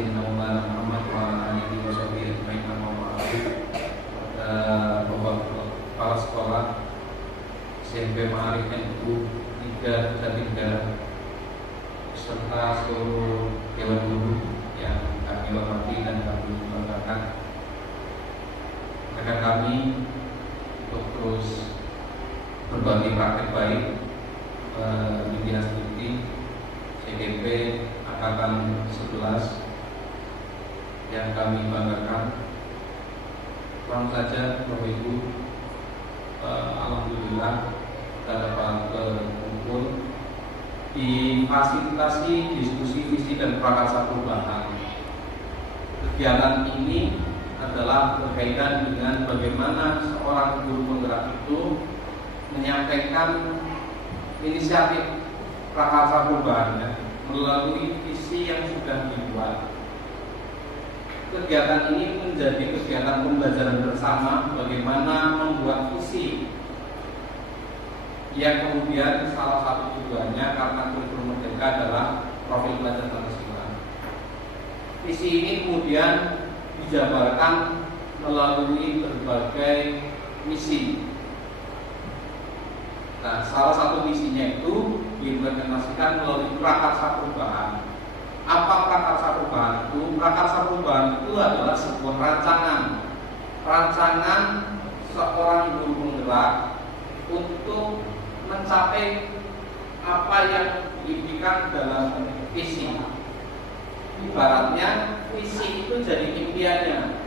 sayyidina Maulana Muhammad wa ala alihi wa sahbihi ajma'in. Amma ba'du. Kepala sekolah SMP Ma'arif NU 3 serta seluruh dewan guru yang kami hormati dan kami banggakan, rekan kami untuk terus berbagi praktek baik di dinas pendidik CGP Angkatan 11 yang kami banggakan. Langsung saja Bapak Ibu, alhamdulillah kita dapat berkumpul di fasilitasi diskusi visi dan prakarsa perubahan. Kegiatan ini adalah berkaitan dengan bagaimana seorang guru penggerak itu menyampaikan inisiatif prakarsa perubahannya melalui visi yang sudah dibuat. Kegiatan ini menjadi kegiatan pembelajaran bersama bagaimana membuat visi yang kemudian salah satu tujuannya karena kurikulum merdeka adalah profil pelajar Pancasila. Visi ini kemudian dijabarkan melalui berbagai misi. Nah, salah satu misinya itu diimplementasikan melalui prakarsa perubahan. Apa prakarsa perubahan itu? Prakarsa perubahan itu adalah sebuah rancangan seorang guru penggerak untuk mencapai apa yang diimpikan dalam visi. Ibaratnya visi itu jadi impiannya,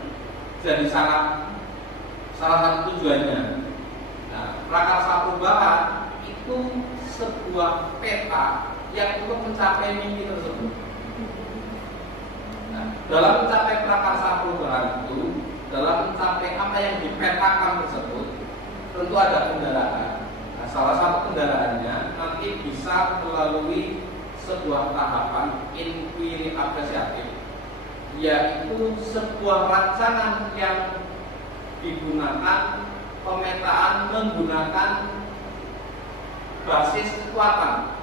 jadi salah satu tujuannya. Nah, prakarsa perubahan itu sebuah peta yang untuk mencapai mimpi tersebut. Nah, dalam mencapai prakarsa perubahan itu, dalam mencapai apa yang dipetakan tersebut, tentu ada kendaraan. Nah, salah satu kendaraannya nanti bisa melalui sebuah tahapan inquiry apresiatif, yaitu sebuah rancangan yang digunakan pemetaan menggunakan basis kekuatan,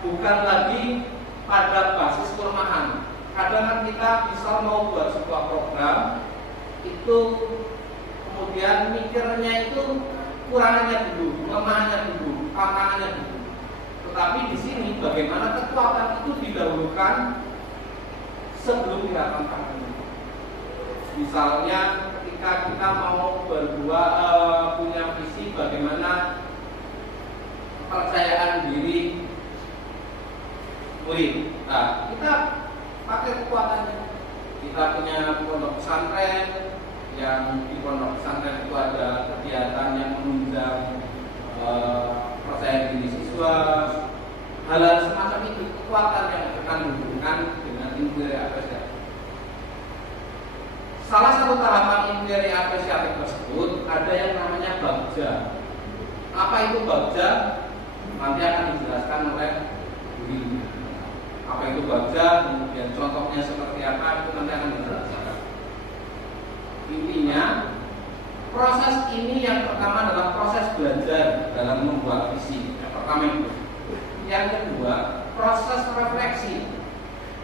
bukan lagi pada basis kelemahan. Kadang kan kita bisa mau buat sebuah program itu kemudian mikirnya itu kurangannya dulu, kelemahannya dulu, tantangannya dulu. Tetapi di sini bagaimana kekuatan itu didahulukan sebelum tantangan. Misalnya ketika kita mau punya visi bagaimana kepercayaan diri murid. Nah, kita pakai kekuatannya. Kita punya pondok pesantren, yang di pondok pesantren itu ada kegiatan yang menunjang percaya diri siswa, hal-hal semacam itu, kekuatan yang akan dihubungkan dengan inquiry apresiatif. Salah satu tahapan inquiry apresiatif tersebut ada yang namanya bagja. Apa itu bagja? Nanti akan dijelaskan oleh Bu. Apa itu bagja, kemudian contohnya seperti apa, itu nanti akan dijelaskan. Intinya, proses ini yang pertama adalah proses belajar dalam membuat visi. Yang pertama itu. Yang kedua, proses refleksi.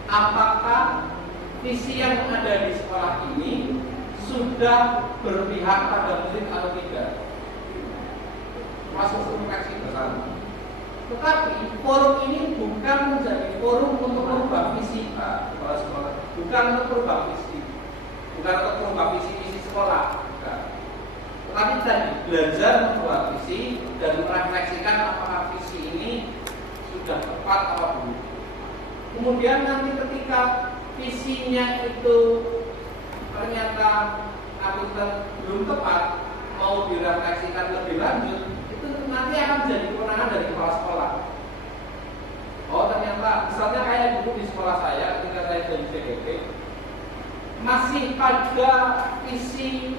Apakah visi yang ada di sekolah ini sudah berpihak pada murid atau tidak? Proses refleksi bersama. Tetapi forum ini bukan menjadi forum untuk merubah visi bukan untuk merubah visi, bukan untuk merubah visi sekolah, bukan. Tetapi tadi belajar membuat visi dan merefleksikan apakah visi ini sudah tepat atau belum. Kemudian nanti ketika visinya itu ternyata belum tepat, mau direfleksikan lebih lanjut, nanti akan menjadi kewenangan dari kepala sekolah. Oh, ternyata misalnya kayak dulu di sekolah saya ketika saya jadi CGP masih pada visi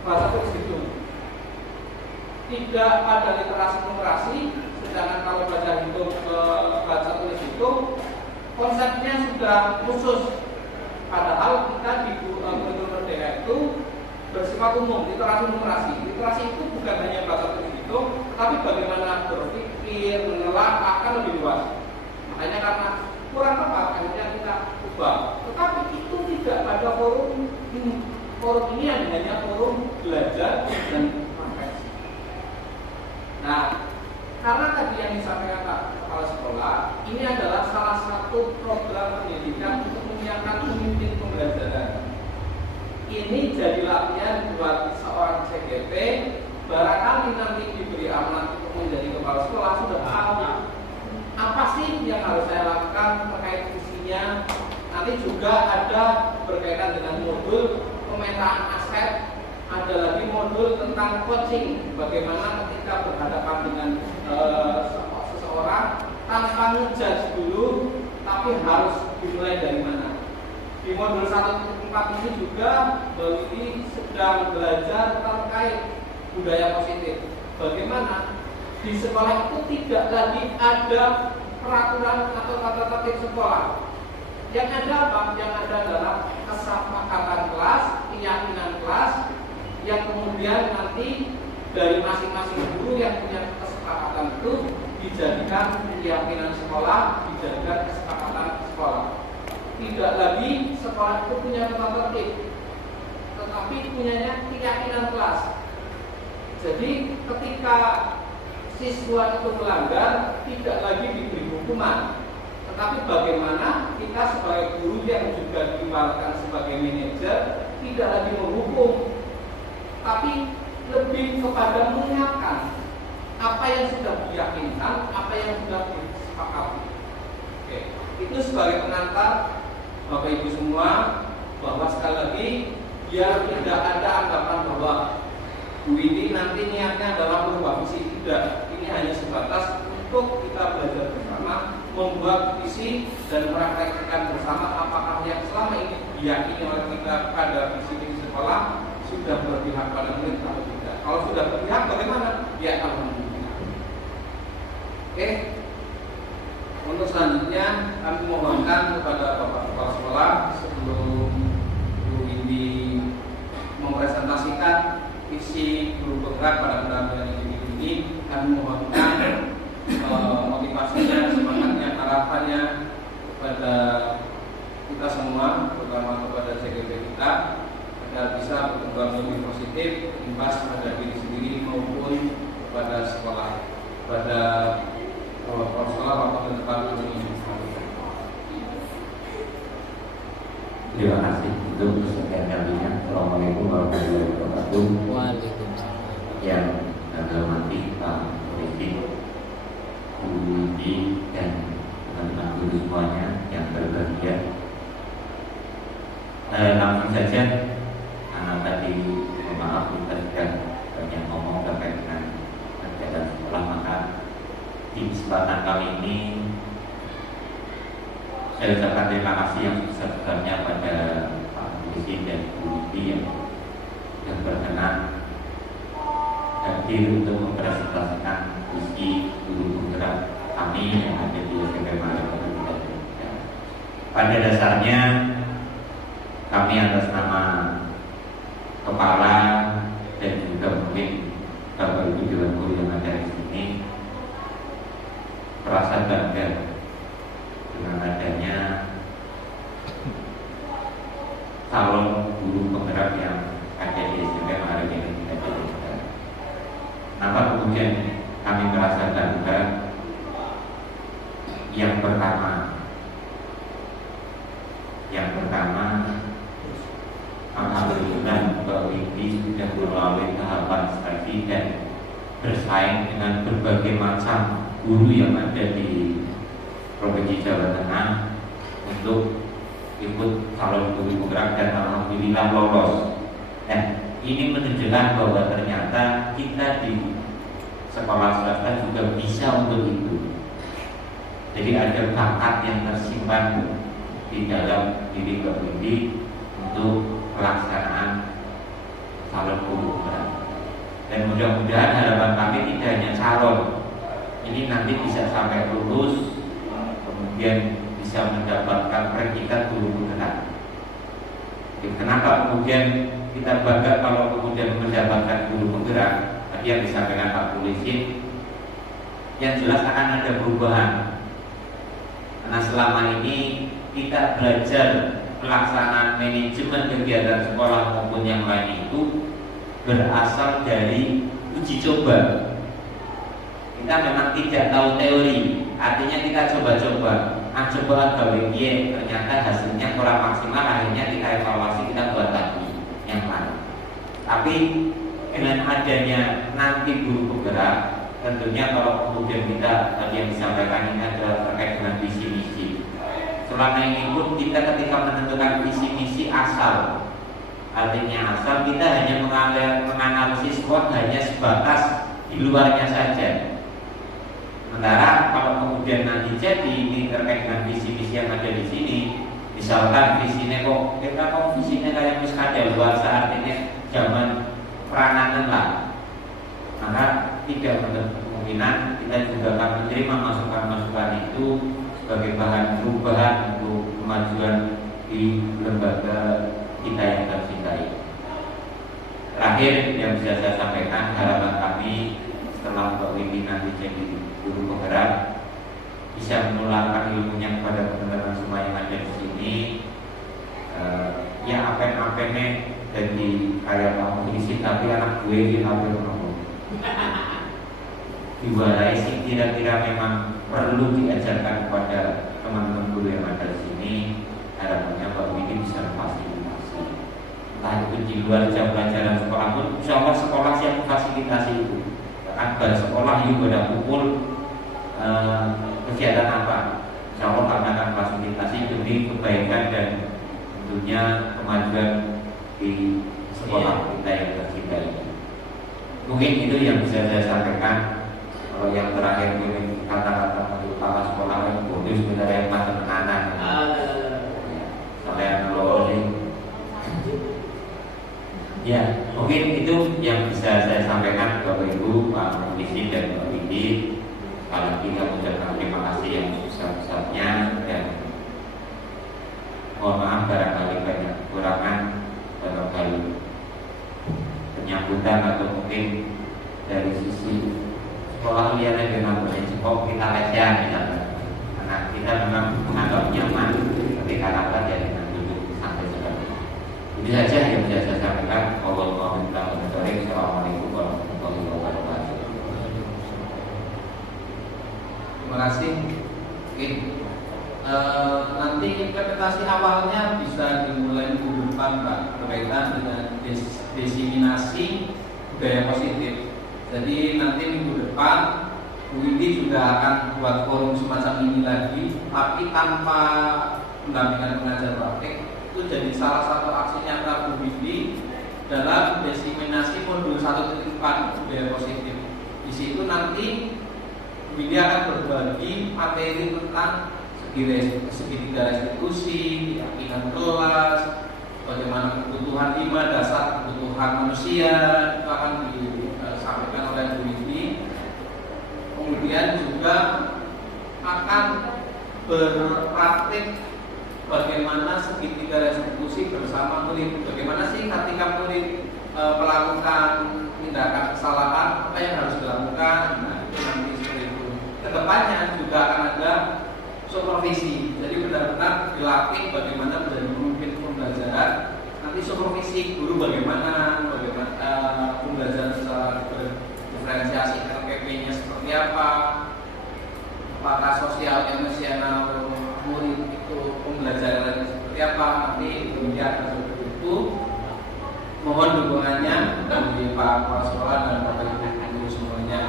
bahasa tulis itu, tidak pada literasi numerasi. Sedangkan kalau baca hitung baca tulis itu konsepnya sudah khusus. Padahal kita di kurikulum merdeka itu bersifat umum, literasi numerasi. Literasi itu bukan hanya bahasa tulis itu, tapi bagaimana berpikir, menelaah akan lebih luas. Makanya karena kurang tepat, akhirnya kita forum ini hanya forum belajar dan refleksi. Nah, karena tadi yang disampaikan Pak Kepala Sekolah, ini adalah salah satu program pendidikan untuk menyiapkan pemimpin pembelajaran. Ini jadi latihan buat seorang CGP, barangkali nanti diberi amanat untuk menjadi kepala sekolah sudah tahu apa sih yang harus saya lakukan terkait visinya. Nanti juga ada berkaitan dengan modul pemetaan aset, ada lagi modul tentang coaching, bagaimana ketika berhadapan dengan seseorang tanpa ngejudge dulu, tapi harus dimulai dari mana. Di modul 1.4 ini juga Mbak Widi sedang belajar terkait budaya positif. Bagaimana di sekolah itu tidak lagi ada peraturan atau tata tertib sekolah. Yang ada apa? Yang ada adalah kesepakatan kelas, keyakinan kelas, yang kemudian nanti dari masing-masing guru yang punya kesepakatan itu dijadikan keyakinan sekolah, dijadikan kesepakatan sekolah. Tidak lagi sekolah itu punya tata tertib, tetapi punyanya keyakinan kelas. Jadi ketika siswa itu melanggar, tidak lagi diberi hukuman, tetapi bagaimana kita sebagai guru yang juga diibaratkan sebagai manajer tidak lagi menghukum, tapi lebih kepada mengingatkan apa yang sudah diyakinkan, apa yang sudah disepakati. Oke, itu sebagai pengantar Bapak Ibu semua, bahwa sekali lagi biar tidak ada anggapan bahwa Bu Widi nanti niatnya adalah merubah visi. Tidak, ini hanya sebatas untuk kita belajar bersama, membuat visi dan mempraktekkan bersama apakah yang selama ini diyakini oleh kita pada visi sekolah sudah berpihak pada murid atau tidak. Kalau sudah berpihak bagaimana? Ya alhamdulillah. Oke. Untuk selanjutnya kami mohonkan kepada Bapak Kepala Sekolah sebelum Bu Widi mempresentasikan visi guru penggerak pada pendampingan individu ini, kami mohonkan motivasinya, semangatnya, harapannya kepada kita semua, terutama kepada CGP kita, agar bisa berkembang lebih positif, imbas pada diri sendiri maupun kepada sekolah, pada sekolah maupun tempat ini. Terima kasih untuk sekian kalinya. Assalamualaikum warahmatullahi wabarakatuh. Waalaikumsalam. Yang saya hormati Pak Presiden, Bu Widi dan teman-teman guru semuanya yang berbahagia. Langsung saja, tadi maaf kita sudah banyak ngomong terkait dengan kegiatan sekolah, maka di kesempatan kali ini saya ucapkan terima kasih yang sebesar-besarnya pada Pak Presiden dan Bu Widi yang berkenan hadir untuk mempresentasikan visi guru penggerak kami yang ada di SMP Malang. Pada dasarnya kami atas nama kepala dan juga mungkin Bapak Ibu Dewan Guru yang ada di sini merasa bangga dengan adanya calon guru penggerak yang ada di SMP Malang ini. Kenapa kemudian kami merasa bangga? Yang pertama, alhamdulillah Mbak Widi sudah melalui tahapan seleksi dan bersaing dengan berbagai macam guru yang ada di Provinsi Jawa Tengah untuk ikut calon guru penggerak dan alhamdulillah lolos. Ini menunjukkan bahwa ternyata kita di sekolah swasta juga bisa untuk itu. Jadi ada bakat yang tersimpan di dalam diri Mbak Widi untuk pelaksanaan calon guru penggerak. Dan mudah-mudahan harapan kami tidak hanya calon, ini nanti bisa sampai lulus, kemudian bisa mendapatkan predikat guru penggerak. Kenapa kemudian kita bangga kalau kemudian mendapatkan guru penggerak? Tadi yang disampaikan Pak Polisi, yang jelas akan ada perubahan. Karena selama ini kita belajar pelaksanaan manajemen kegiatan sekolah maupun yang lain itu berasal dari uji coba. Kita memang tidak tahu teori, artinya kita coba-coba. Coba gawe piye, ternyata hasilnya kurang maksimal, akhirnya kita evaluasi, kita buat lagi yang lain. Tapi dengan adanya nanti guru penggerak, tentunya kalau kemudian kita tadi yang disampaikan ini adalah terkait dengan visi misi. Selama ini pun kita ketika menentukan visi misi asal, artinya asal kita hanya menganalisis SWOT hanya sebatas di luarnya saja. Sementara kalau kemudian nanti jadi ini terkait dengan visi-visi yang ada di sini, misalkan visinya kok visinya kayak misalnya luar saat ini zaman peranakan lah, maka tidak menutup kemungkinan kita juga akan menerima masukan-masukan itu sebagai bahan perubahan untuk kemajuan di lembaga kita yang tercintai. Terakhir yang bisa saya sampaikan, harapan kami setelah Mbak Windy nanti jadi guru penggerak bisa menularkan ilmunya kepada teman-teman semua yang ada di sini. Ya apen-apennya jadi kayak Pak Polisi, tapi anak gue ini apa diwarai sih kira-kira memang perlu diajarkan kepada teman-teman guru yang ada di sini. Harapannya Mbak Windy bisa memfasilitasi, entah itu di luar jam pelajaran sekolah pun, insya Allah sekolah siap memfasilitasi itu. Bahkan sekolah juga pada kumpul kegiatan apa, insya Allah kami akan fasilitasi demi kebaikan dan tentunya kemajuan di sekolah kita yang tercinta ini. Mungkin itu yang bisa saya sampaikan. Kalau yang terakhir mungkin kata-kata untuk kepala sekolah yang bonus sebenarnya yang macam anak. Saya closing. Ya, mungkin itu yang bisa saya sampaikan Bapak Ibu, Pak Polisi dan Mbak Windy. Sekali lagi kami ucapkan terima kasih yang sebesar-besarnya dan mohon maaf barangkali banyak kekurangan dalam hal penyambutan atau mungkin dari sisi sekolah liarnya dengan cukup kita lesehan misalnya, karena kita memang menganggap nyaman ketika rapat ya dengan duduk sampai seperti itu. Itu saja yang bisa saya sampaikan. Assalamualaikum warahmatullahi wabarakatuh. Terima kasih. Oke. Nanti implementasi awalnya bisa dimulai minggu depan, Pak, berkaitan dengan diseminasi budaya positif. Jadi nanti minggu depan Bu Windy juga akan buat forum semacam ini lagi, tapi tanpa pendampingan pengajar praktik. Itu jadi salah satu aksi nyata Bu Windy dalam diseminasi modul 1.4 budaya positif. Di situ nanti Bu Windy akan berbagi materi tentang segitiga restitusi, keyakinan kelas, bagaimana kebutuhan 5 dasar kebutuhan manusia itu akan disampaikan oleh Bu Windy. Kemudian juga akan berpraktik bagaimana segitiga restitusi bersama murid. Bagaimana sih ketika murid melakukan tindakan kesalahan, apa yang harus dilakukan? Nah, itu nanti seperti itu. Kedepannya juga akan ada supervisi. Jadi benar-benar dilatih bagaimana menjadi pemimpin pembelajaran. Nanti supervisi guru bagaimana pembelajaran secara diferensiasi RPP-nya seperti apa, apakah sosial emosional murid itu pembelajaran seperti apa, nanti tentunya akan seperti itu. Mohon dukungannya dari Pak Kepala Sekolah dan Bapak Ibu guru semuanya.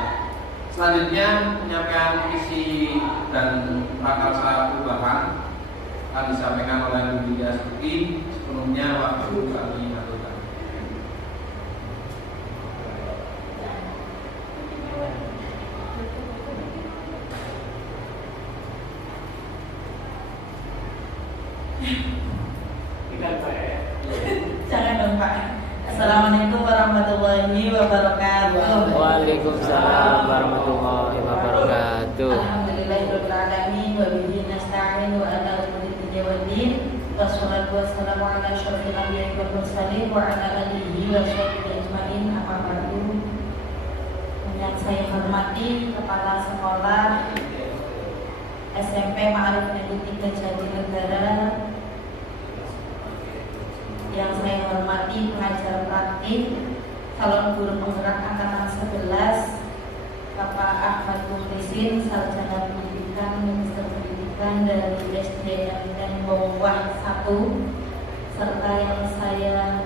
Selanjutnya penyampaian visi dan prakarsa perubahan akan disampaikan oleh Bu Widya Stuti. Sebelumnya waktu kami aturkan. Jangan dong Pak. Assalamualaikum warahmatullahi wabarakatuh. Waalaikumsalam warahmatullahi wabarakatuh. Alhamdulillahirabbil alamin wa bihi nasta'in wa ala umuri dunya waddin. Wassalatu wassalamu ala asyrofil anbiya'i wal mursalin wa ala alihi wa sahbihi ajmain. Amma ba'du. Yang saya hormati Kepala Sekolah SMP Ma'arif Negeri 3 Jatinegara, calon guru penggerak angkatan 11, Bapak Ahmad Mukhlisin, Sarjana Pendidikan, Magister Pendidikan dari SDN Bawah 1, serta yang saya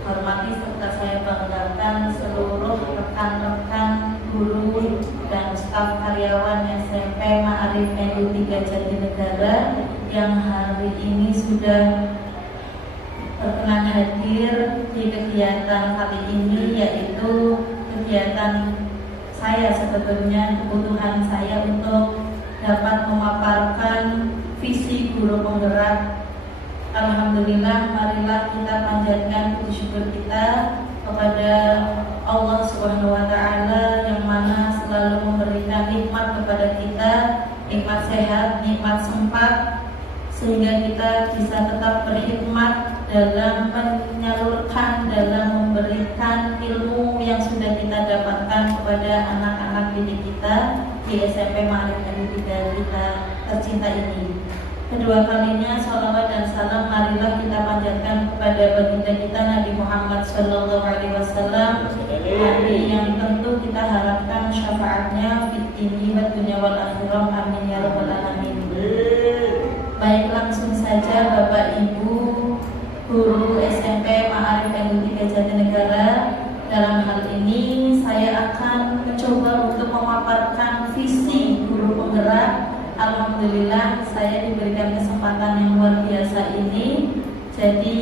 hormati serta saya banggakan seluruh rekan-rekan guru dan staf karyawan SMP Ma'arif NU 3 Jatinegara yang hari ini sudah berkenan hadir di kegiatan kali ini, yaitu kegiatan saya sebetulnya kebutuhan saya untuk dapat memaparkan visi guru penggerak. Alhamdulillah, marilah kita panjatkan puji syukur kita kepada Allah Subhanahu wa taala yang mana selalu memberikan nikmat kepada kita, nikmat sehat, nikmat sempat, sehingga kita bisa tetap berkhidmat dalam menyalurkan, dalam memberikan ilmu yang sudah kita dapatkan kepada anak-anak didik kita di SMP Ma'arif NU 3 kita tercinta ini. Kedua kalinya sholawat dan salam marilah kita panjatkan kepada baginda kita Nabi Muhammad SAW, Nabi yang tentu kita harapkan syafaatnya fit dini wa dunya wal akhirah, amin ya rabbal alamin. Baik, langsung saja Bapak Ibu guru SMP Ma'arif NU 3 Jatinegara, dalam hal ini saya akan mencoba untuk memaparkan visi guru penggerak. Alhamdulillah saya diberikan kesempatan yang luar biasa ini. Jadi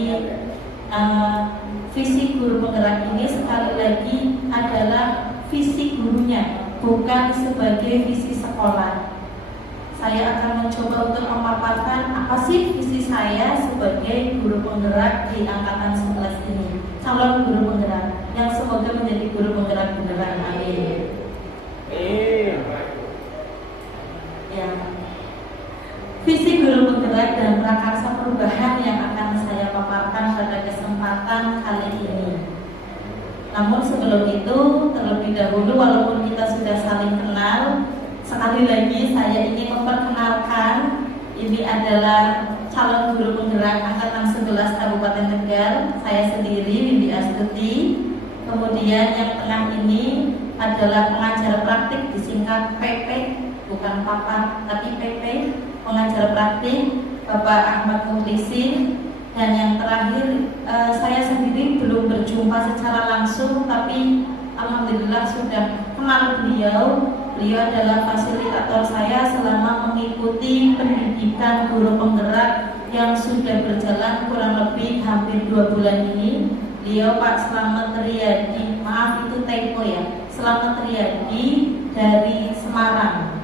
visi guru penggerak ini sekali lagi adalah visi gurunya, bukan sebagai visi sekolah. Saya akan mencoba untuk memaparkan apa sih visi saya sebagai guru penggerak di angkatan 11 ini, calon guru penggerak yang semoga menjadi guru penggerak beneran, amin. Ya. Visi guru penggerak dan prakarsa perubahan yang akan saya paparkan pada kesempatan kali ini. Namun sebelum itu, terlebih dahulu walaupun kita sudah saling kenal, sekali lagi saya ingin memperkenalkan, ini adalah calon guru penggerak angkatan 11 Kabupaten Tegal. Saya sendiri, Windy Astuti. Kemudian yang tengah ini adalah pengajar praktik, disingkat PP, bukan Papa tapi PP, pengajar praktik Bapak Ahmad Mukhlisin. Dan yang terakhir, saya sendiri belum berjumpa secara langsung, tapi alhamdulillah sudah kenal beliau. Beliau adalah fasilitator saya selama mengikuti pendidikan guru penggerak yang sudah berjalan kurang lebih hampir 2 bulan ini. Beliau Pak Slamet Riyadi, maaf itu typo ya, Slamet Riyadi dari Semarang.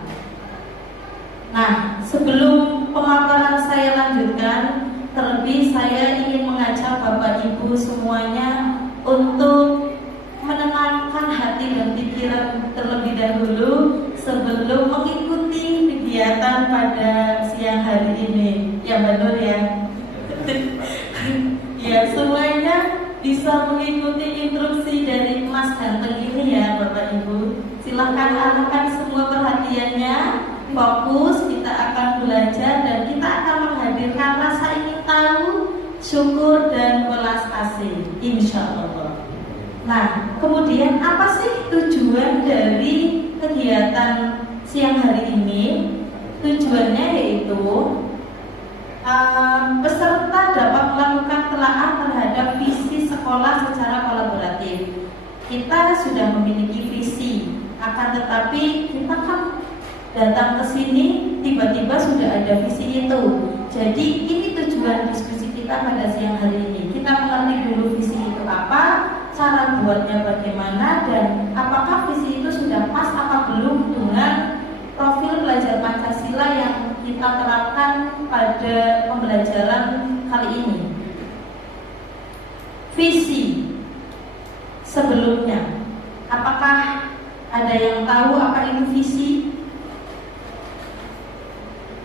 Nah, sebelum pemaparan saya lanjutkan, terlebih saya ingin mengajak Bapak Ibu semuanya untuk menenangkan hati dan pikiran terlebih dahulu sebelum mengikuti kegiatan pada siang hari ini. Ya benar ya. Ya, semuanya bisa mengikuti instruksi dari Mas Ganteng ini ya Bapak Ibu. Silahkan arahkan semua perhatiannya, fokus, kita akan belajar dan kita akan menghadirkan rasa ingin tahu, syukur dan belas kasih, insya Allah. Nah, kemudian apa sih tujuan dari kegiatan siang hari ini? Tujuannya yaitu peserta dapat melakukan telaah terhadap visi sekolah secara kolaboratif. Kita sudah memiliki visi, akan tetapi kita kan datang ke sini tiba-tiba sudah ada visi itu. Jadi ini tujuan diskusi kita pada siang hari ini. Kita mengerti dulu visi itu apa, cara buatnya bagaimana, dan apakah visi itu sudah pas apa belum dengan profil belajar Pancasila yang kita terapkan pada pembelajaran kali ini. Visi sebelumnya, apakah ada yang tahu apa itu visi?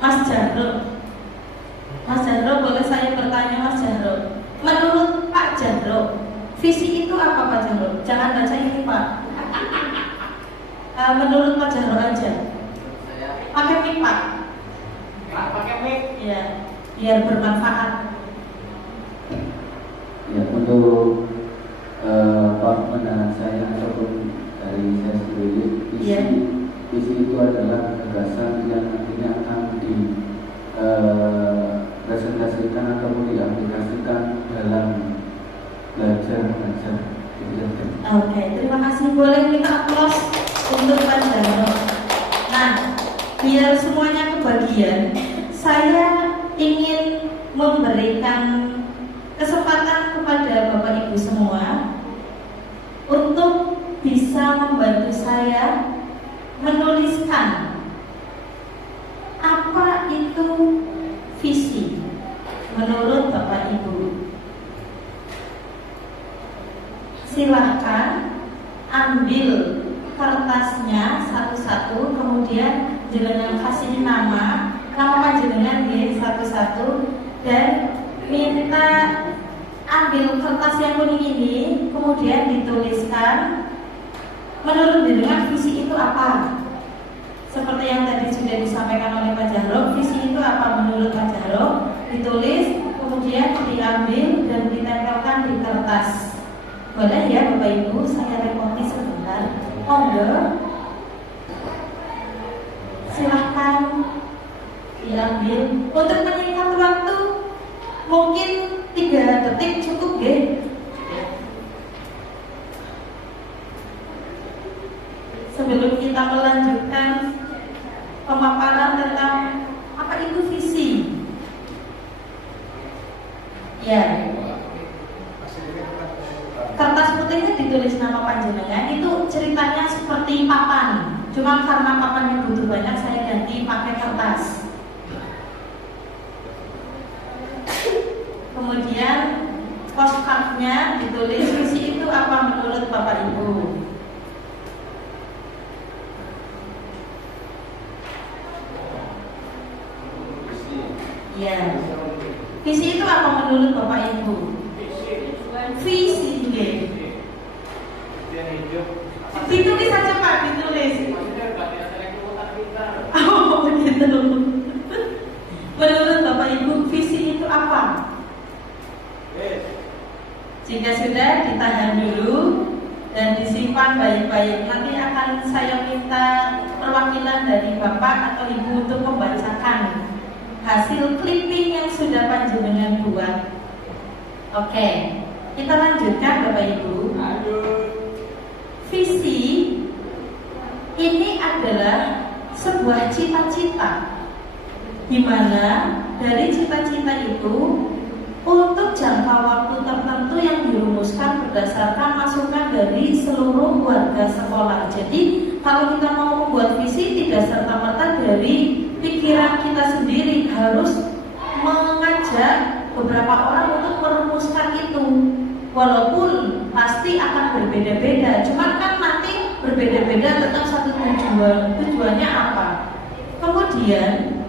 Mas Jahro, Mas Jahro, boleh saya bertanya Mas Jahro? Menurut Pak Jahro, visi itu apa Pak Jahro? Jangan baca ini Pak. Menurut Pak Jahro aja. Pakai mic Pak. Pakai mic. Ya, biar bermanfaat. Ya, untuk Kalau pandangan saya ataupun dari saya sendiri, visi, Iya. visi itu adalah gagasan yang nantinya akan dipresentasikan ataupun diaplikasikan dalam belajar mengajar. Oke, terima kasih. Boleh kita aplaus untuk Pak Jarno. Nah, biar semuanya kebagian, saya ingin memberikan kesempatan kepada Bapak Ibu semua untuk bisa membantu saya menuliskan apa itu visi menurut Bapak Ibu. Silahkan ambil kertasnya satu-satu, kemudian jenengan kasih nama panjenengan ya satu-satu, dan minta ambil kertas yang kuning ini, kemudian dituliskan menurut jenengan visi itu apa. Seperti yang tadi sudah disampaikan oleh Pak Jarno, visi itu apa menurut Pak Jarno, ditulis, kemudian diambil dan ditempelkan di kertas. Boleh ya Bapak Ibu, saya repoti sebentar. Monggo, silahkan diambil. Untuk menyingkat waktu, mungkin 3 detik cukup ya. Sebelum kita melanjutkan pemaparan tentang apa itu visi. Ya. Kertas putihnya ditulis nama panjenengan, itu ceritanya seperti papan. Cuma karena papannya butuh banyak, saya ganti pakai kertas. Kemudian postcardnya ditulis visi itu apa menurut Bapak Ibu. Ya. Visi itu apa menurut Bapak Ibu? Visi ini. Ditulis saja Pak, ditulis. Oh begitu. Menurut Bapak Ibu, visi itu apa? Jika sudah, ditahan dulu dan disimpan baik-baik. Nanti akan saya minta perwakilan dari Bapak atau Ibu untuk membacakan hasil clipping yang sudah panjenengan buat. Oke, kita lanjutkan Bapak Ibu. Visi ini adalah sebuah cita-cita, di mana dari cita-cita itu untuk jangka waktu tertentu yang dirumuskan berdasarkan masukan dari seluruh warga sekolah. Jadi kalau kita mau membuat visi, tidak serta-merta dari pikiran kita sendiri, harus mengajak beberapa orang untuk merumuskan itu. Walaupun pasti akan berbeda-beda, cuman kan nanti berbeda-beda tentang satu tujuan. Tujuannya apa? Kemudian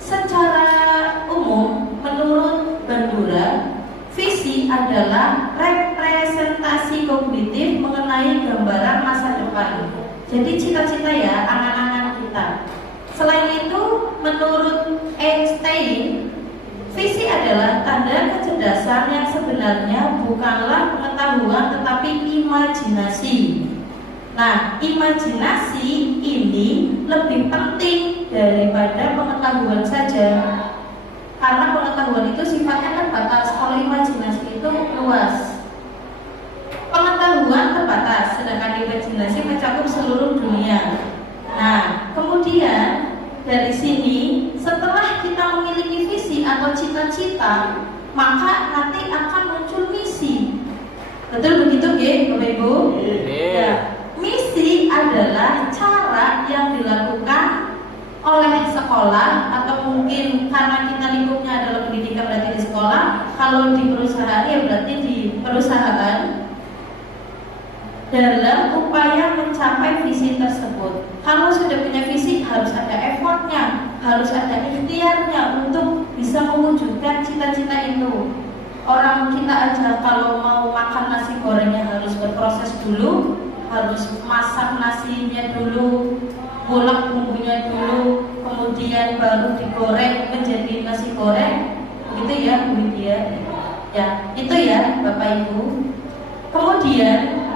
secara umum menurut Bandura, visi adalah representasi kognitif mengenai gambaran masa depan. Jadi cita-cita ya angan-angan kita. Selain itu, menurut Einstein, visi adalah tanda kecerdasan yang sebenarnya bukanlah pengetahuan tetapi imajinasi. Nah, imajinasi ini lebih penting daripada pengetahuan saja. Karena pengetahuan itu sifatnya terbatas, kalau imajinasi itu luas. Pengetahuan terbatas, sedangkan imajinasi mencakup seluruh dunia. Nah, kemudian dari sini setelah kita memiliki visi atau cita-cita, maka nanti akan muncul misi. Betul begitu ya, Bapak Ibu? Ya. Misi adalah cara yang dilakukan oleh sekolah, atau mungkin karena kita lingkupnya adalah pendidikan berarti di sekolah. Kalau di perusahaan ya berarti di perusahaan, dalam upaya mencapai visi tersebut. Kalau sudah punya visi, harus ada effortnya, harus ada ikhtiarnya untuk bisa mewujudkan cita-cita itu. Orang kita aja kalau mau makan nasi gorengnya harus berproses dulu, harus masak nasinya dulu, ngulek bumbunya dulu, kemudian baru digoreng menjadi nasi goreng. Begitu ya Bu Lydia? Ya, itu ya Bapak Ibu. Kemudian Kemudian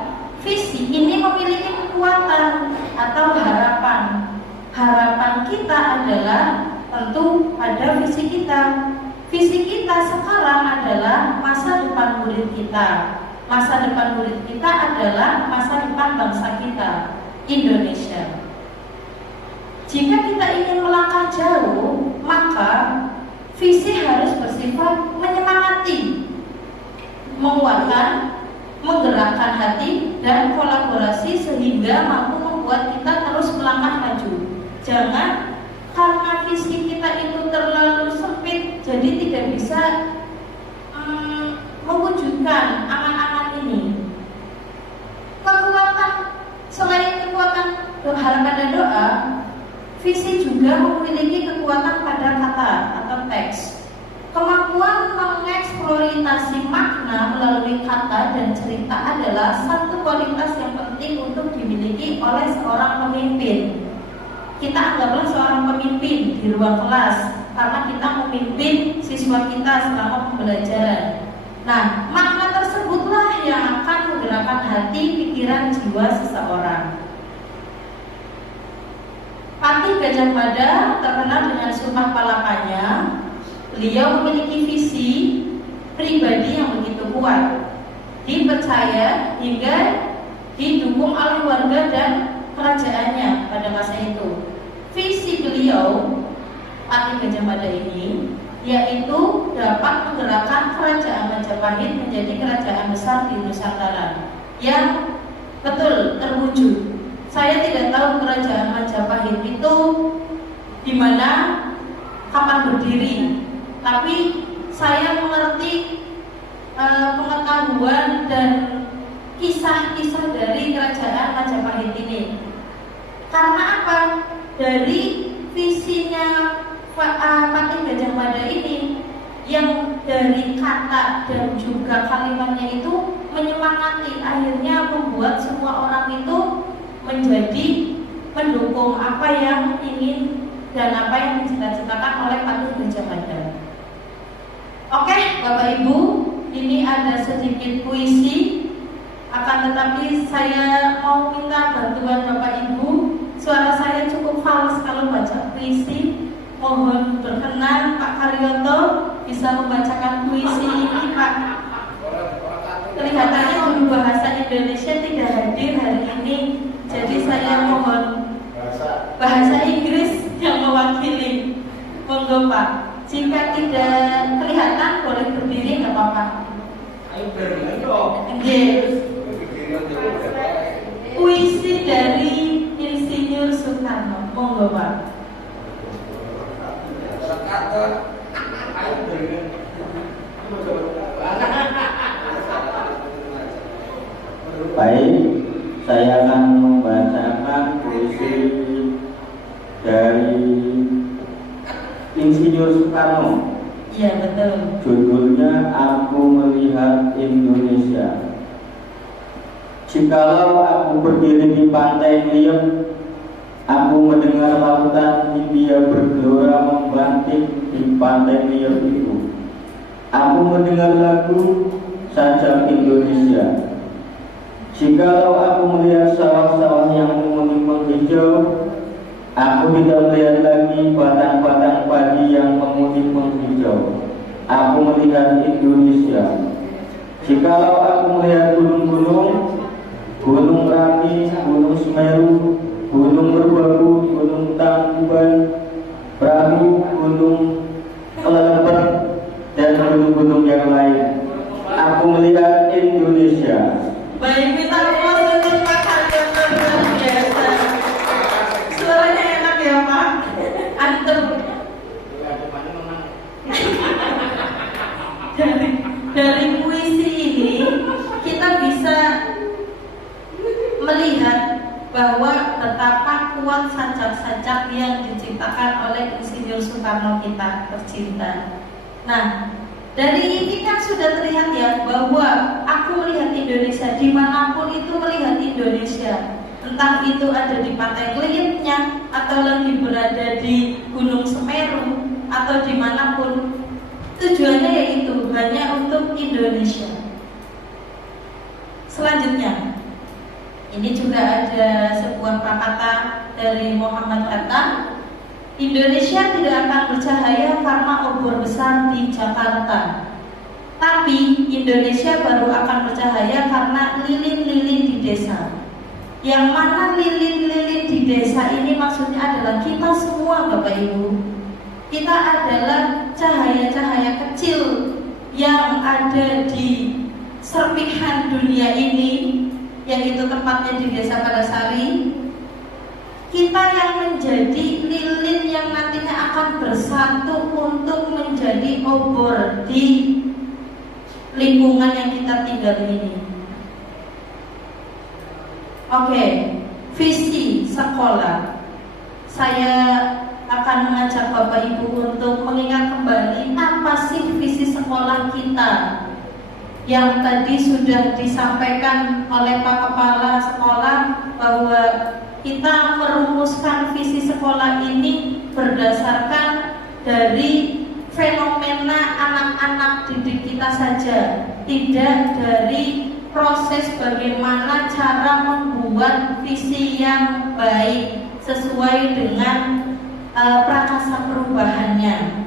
visi ini memiliki kekuatan atau harapan. Harapan kita adalah tentu pada visi kita. Visi kita sekarang adalah masa depan murid kita. Masa depan murid kita adalah masa depan bangsa kita, Indonesia. Jika kita ingin melangkah jauh, maka visi harus bersifat menyemangati, menguatkan, menggerakkan hati dan kolaborasi sehingga mampu membuat kita terus melangkah maju. Jangan karena visi kita itu terlalu sempit, jadi tidak bisa mewujudkan angan-angan ini. Kekuatan, selain kekuatan harapan dan doa, visi juga memiliki kekuatan pada kata atau teks. Kemampuan mengeksploitasi makna melalui kata dan cerita adalah satu kualitas yang penting untuk dimiliki oleh seorang pemimpin. Kita anggaplah seorang pemimpin di ruang kelas, karena kita memimpin siswa kita selama pembelajaran. Nah, makna tersebutlah yang akan menggerakkan hati, pikiran, jiwa seseorang. Patih Gajah Mada terkenal dengan Sumpah Palapanya. Beliau memiliki visi pribadi yang begitu kuat, dipercaya hingga didukung oleh warga dan kerajaannya pada masa itu. Visi beliau, Patih Gajah Mada ini, yaitu dapat menggerakkan kerajaan Majapahit menjadi kerajaan besar di Nusantara yang betul terwujud. Saya tidak tahu kerajaan Majapahit itu di mana, kapan berdiri, tapi saya mengerti pengetahuan dan kisah-kisah dari kerajaan Majapahit ini. Karena apa? Dari visinya Patih Gajah Mada ini, yang dari kata dan juga kalimatnya itu menyemangati, akhirnya membuat semua orang itu menjadi mendukung apa yang ingin dan apa yang dicita-citakan oleh Patih Gajah Mada. Oke, Bapak Ibu, ini ada sedikit puisi. Akan tetapi saya mau minta bantuan Bapak Ibu. Suara saya cukup fals kalau baca puisi. Mohon berkenan Pak Karyoto bisa membacakan puisi ini, Pak. Kelihatannya guru bahasa Indonesia tidak hadir hari ini, jadi saya mohon bahasa Inggris yang mewakili. Monggo Pak. Jika tidak kelihatan boleh berdiri, nggak apa-apa. Ayo berdiri dong. Puisi dari Insinyur Soekarno. Monggo Pak. Baik, saya akan membacakan puisi dari Insinyur Soekarno. Iya, betul. Judulnya Aku Melihat Indonesia. Jikalau aku berdiri di pantai Liep, aku mendengar lautan Hindia bergelora membanting di pantai Liep itu. Aku mendengar lagu Sajak Indonesia. Jikalau aku melihat sawah-sawah yang menghijau, aku tidak melihat lagi batang-batang padi yang menghijau. Aku melihat Indonesia. Jikalau aku melihat gunung-gunung, Gunung Merapi, Gunung Semeru, Gunung Merbabu, Gunung Tangkuban, Perahu, Gunung Kelelebet, dan gunung-gunung yang lain, aku melihat Indonesia. Baik, minta aplaus untuk Pak Karyoto, luar biasa. Suaranya enak ya Pak. Antum. Dari puisi ini kita bisa melihat bahwa betapa kuat sajak-sajak yang diciptakan oleh Insinyur Soekarno kita tercinta. Nah, dari ini kan sudah terlihat ya bahwa aku melihat Indonesia, dimanapun itu melihat Indonesia. Entah itu ada di pantai Klietnya, atau lagi berada di Gunung Semeru, atau dimanapun, tujuannya yaitu hanya untuk Indonesia. selanjutnya, ini juga ada sebuah kata dari Muhammad Hatta. Indonesia tidak akan bercahaya karena obor besar di Jakarta, tapi Indonesia baru akan bercahaya karena lilin-lilin di desa. Yang mana lilin-lilin di desa ini maksudnya adalah kita semua, Bapak Ibu. Kita adalah cahaya-cahaya kecil yang ada di serpihan dunia ini, yang itu tempatnya di Desa Padasari. Kita yang menjadi lilin yang nantinya akan bersatu untuk menjadi obor di lingkungan yang kita tinggal ini. Oke, visi sekolah. Saya akan mengajak Bapak Ibu untuk mengingat kembali apa sih visi sekolah kita yang tadi sudah disampaikan oleh Pak Kepala Sekolah, bahwa kita merumuskan visi sekolah ini berdasarkan dari fenomena anak-anak didik kita saja, tidak dari proses bagaimana cara membuat visi yang baik sesuai dengan prakasa perubahannya.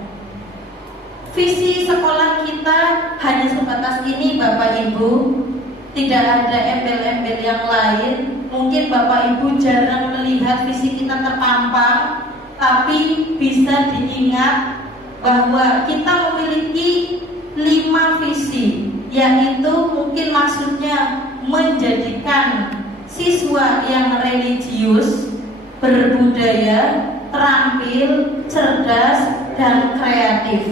Visi sekolah kita hanya sebatas ini, Bapak Ibu. Tidak ada embel-embel yang lain. Mungkin Bapak Ibu jarang melihat visi kita terpampang, tapi bisa diingat bahwa kita memiliki 5 visi, yaitu mungkin maksudnya menjadikan siswa yang religius, berbudaya, terampil, cerdas, dan kreatif.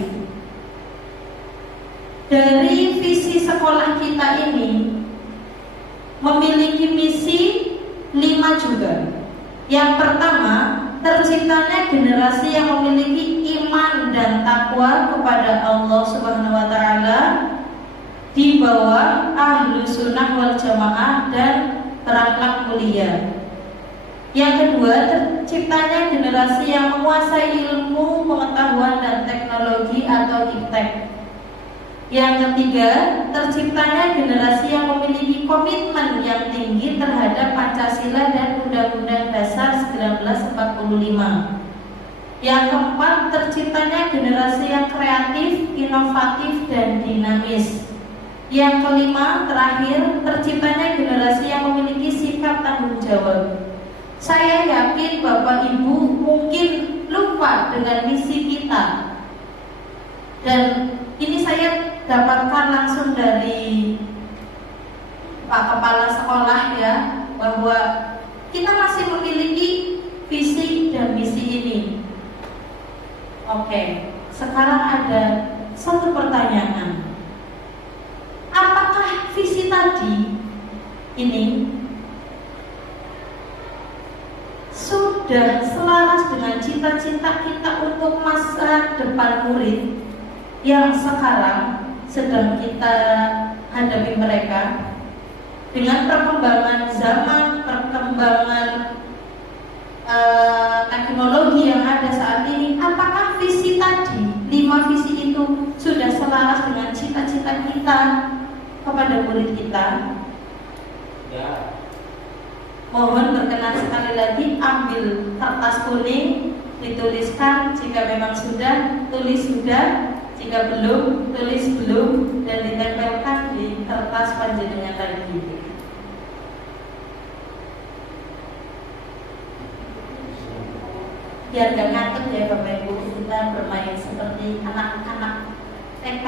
Dari visi sekolah kita ini memiliki misi 5 juga. Yang pertama, terciptanya generasi yang memiliki iman dan takwa kepada Allah Subhanahu wa Ta'ala di bawah ahlu sunnah wal jamaah dan berakhlak mulia. Yang kedua, terciptanya generasi yang menguasai ilmu, pengetahuan dan teknologi atau iptek. Yang ketiga, terciptanya generasi yang memiliki komitmen yang tinggi terhadap Pancasila dan Undang-Undang Dasar 1945. Yang keempat, terciptanya generasi yang kreatif, inovatif, dan dinamis. Yang kelima, terakhir, terciptanya generasi yang memiliki sikap tanggung jawab. Saya yakin Bapak Ibu mungkin lupa dengan misi kita, dan ini saya dapatkan langsung dari Pak Kepala Sekolah ya, bahwa kita masih memiliki visi dan misi ini. Oke, sekarang ada satu pertanyaan. Apakah visi tadi ini sudah selaras dengan cita-cita kita untuk masa depan murid yang sekarang sedang kita hadapi mereka? Dengan perkembangan zaman, perkembangan teknologi yang ada saat ini, apakah visi tadi, 5 visi itu sudah selaras dengan cita-cita kita kepada murid kita? Ya. Mohon berkenan sekali lagi ambil kertas kuning, dituliskan jika memang sudah, tulis sudah, jika belum, tulis belum, dan ditempelkan di kertas panjenengan tadi. Biar gak ngantuk ya Bapak Ibu, kita bermain seperti anak-anak TK,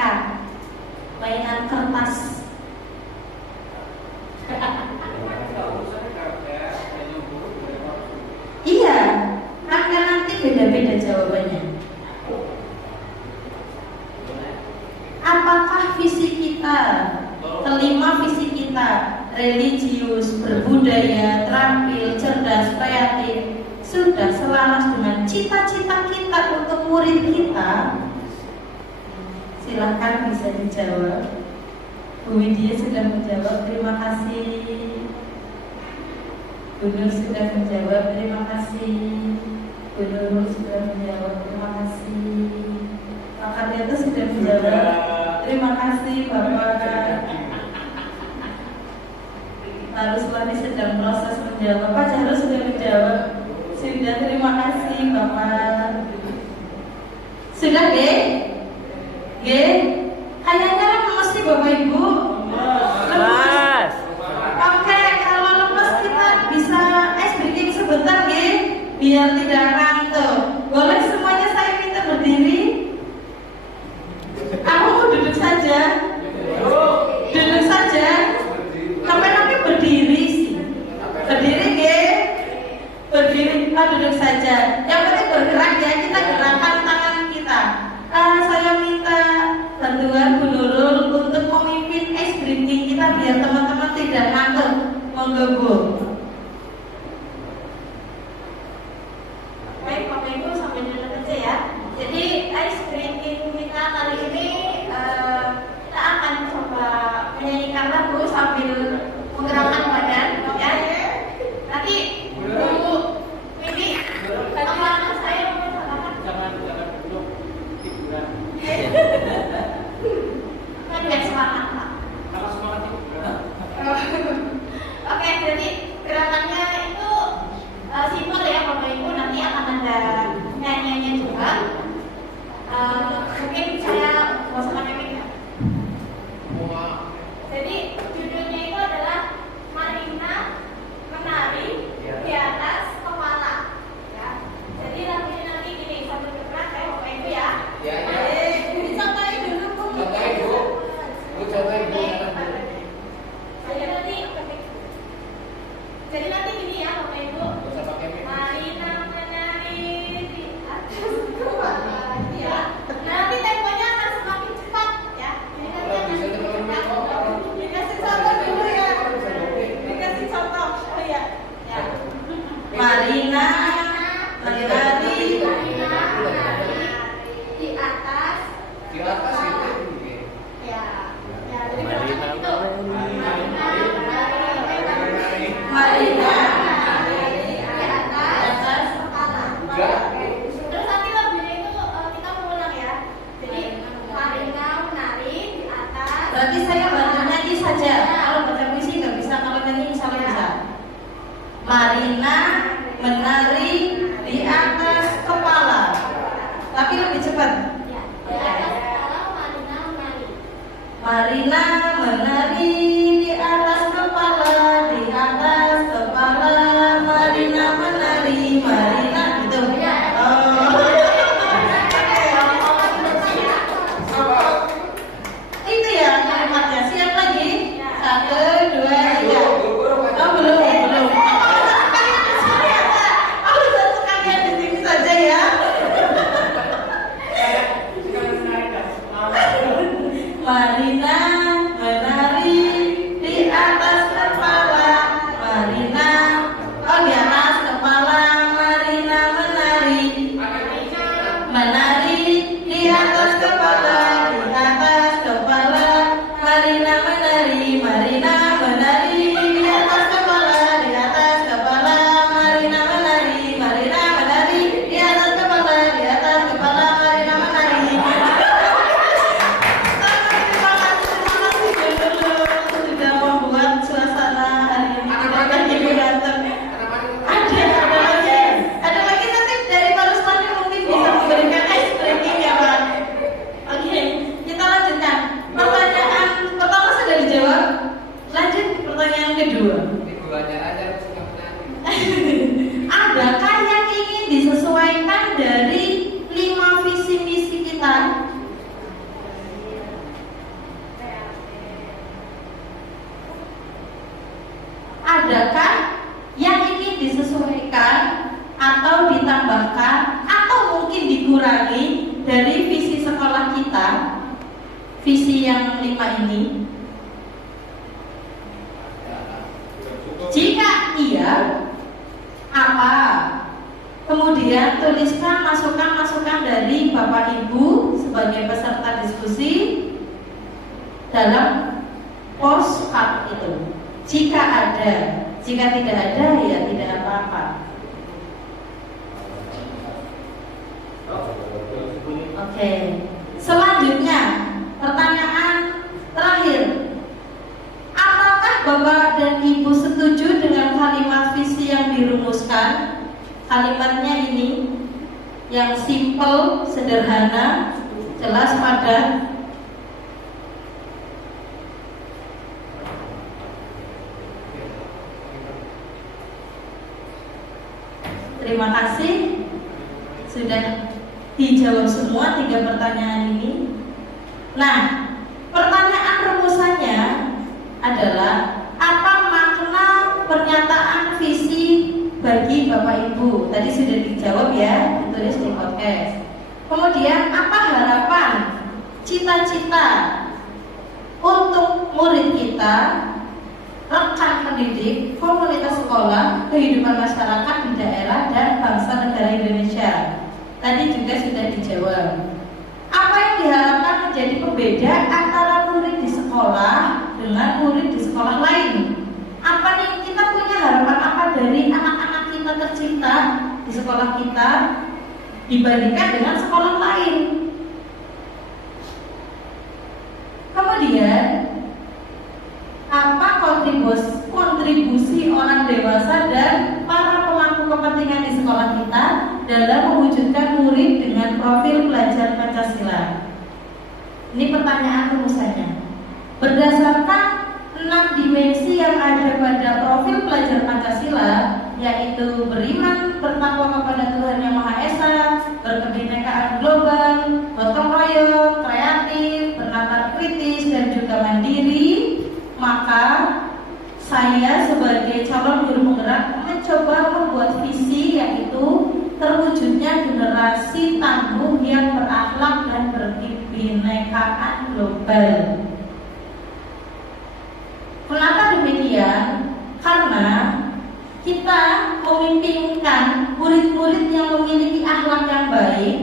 mainan kertas. Iya, maka nanti beda-beda jawabannya. Apakah visi kita, kelima visi kita, religius, berbudaya, terampil, cerdas, kreatif, sudah selaras dengan cita-cita kita untuk murid kita? Silahkan bisa dijawab. Bu Widya sudah menjawab, terima kasih. Bu Nur sudah menjawab, terima kasih. Bu Nurul sudah menjawab, terima kasih. Pak Karyato sudah menjawab, terima kasih Bapak. Lalu Sulami sedang proses menjawab. Pak Jarod sudah menjawab. Sudah, terima kasih Bapak. Sudah, Ge? Ge? Kayaknya mesti Bapak Ibu. Mas. Oke, kalau lepas kita bisa ice breaking sebentar, Ge, biar tidak ngantuk. Boleh semuanya saya minta berdiri. Aku mau duduk saja. Duduk saja. Tapi berdiri sih. Berdiri, Ge. Berdiri, duduk saja. Yang penting bergerak ya, kita gerakkan tangan kita. Saya minta bantuan Bu Nurul untuk memimpin ice breaking kita biar teman-teman tidak ngantuk. Monggo Bu. Baik Bapak Ibu, sampai dulu aja ya. Jadi ice breaking kita kali ini kita akan coba menyanyikan lagu sambil menggerakkan badan ya. Nanti Bu Mimi, teman saya Jangan duduk tiduran. kan biar semangat Pak. Kalau semangat tiduran. Oke, jadi gerakannya itu simpel ya Bapak Ibu. Nanti akan ada nyanyiannya juga. Mungkin saya bosan mic ya. Jadi judulnya itu adalah Marina menari di atas kepala. Ya. Jadi lagunya nanti gini, sambil bergerak saya Bapak Ibu ya. Ya, ya. Dicontohin dulu Bu. Contohin, Bu. Bu, contohin, Bu. Jadi nanti gini ya Bapak Ibu. Nggak usah pakai mic. Marina menari di atas kepala ya. Nanti temponya akan semakin cepat ya. Jadi nanti Kalau akan bisa teman-teman kok. dikasih contoh dulu ya. Dikasih contoh. Oh ya. Ya. Marina menari di atas. Di atas gitu. Ya. Ya, jadi gerakan itu. Marina di atas kepala. Enggak. Terus nanti lagunya itu kita mengulang ya. Jadi Marina menari di atas. Berarti saya bantu nyanyi saja. Kalau baca puisi nggak bisa, kalau nyanyi insya Allah bisa. Marina menari di atas kepala. Tapi lebih cepat. Di atas kepala Marina menari. Marina menari di atas kepala, di atas kepala Marina menari, Marina gitu. Itu ya kalimatnya. Siap lagi? 1, 2, 3. Oh belum. Aku satu sekalian di sini saja ya. Marina menari di atas kepala Marina. Oh di atas kepala Marina menari. Menari di atas kepala, di atas kepala Marina menari, Marina menari di atas kepala, di atas kepala Marina menari, Marina menari di atas kepala, di atas kepala Marina menari. Terima kasih dulu sudah membuat suasana hari ini tidak lagi berantem. Ada lagi nanti dari Pak Rusmani mungkin bisa memberikan ice breaking ya Pak. Oke, kita lanjutkan. Pertanyaan pertama sudah dijawab. Lanjut ke pertanyaan kedua. Ini gulanya aja suka menari. Adakah yang ingin disesuaikan dari 5 visi misi kita? Adakah yang ingin disesuaikan atau ditambahkan atau mungkin dikurangi dari visi sekolah kita, visi yang 5 ini? Jika iya, apa? Kemudian tuliskan masukan-masukan dari Bapak Ibu sebagai peserta diskusi dalam postcard itu. Jika ada, jika tidak ada ya tidak apa-apa. Oke. Selanjutnya, pertanyaan terakhir. Apakah Bapak dan Ibu setuju kalimatnya ini yang simple, sederhana, jelas, padat. Terima kasih sudah dijawab semua 3 pertanyaan ini. Nah, pertanyaan rumusannya adalah apa makna pernyataan visi bagi Bapak Ibu? Tadi sudah dijawab ya, ditulis di podcast. Kemudian apa harapan, cita-cita untuk murid kita, rekan pendidik, komunitas sekolah, kehidupan masyarakat di daerah dan bangsa negara Indonesia? Tadi juga sudah dijawab. Apa yang diharapkan menjadi pembeda antara murid di sekolah dengan murid di sekolah lain? Apa nih, kita punya harapan apa dari anak-anak kita tercipta di sekolah kita dibandingkan dengan sekolah lain? Kemudian apa kontribusi orang dewasa dan para pemangku kepentingan di sekolah kita dalam mewujudkan murid dengan profil pelajar Pancasila? Ini pertanyaan rumusannya. Berdasarkan 6 dimensi yang ada pada profil pelajar Pancasila, yaitu beriman, bertakwa kepada Tuhan Yang Maha Esa, berkebinekaan global, gotong royong, kreatif, bernalar kritis, dan juga mandiri, maka saya sebagai calon guru penggerak mencoba membuat visi, yaitu terwujudnya generasi tangguh yang berakhlak dan berkebinekaan global. Kenapa demikian? Karena kita memimpikan murid-murid yang memiliki akhlak yang baik,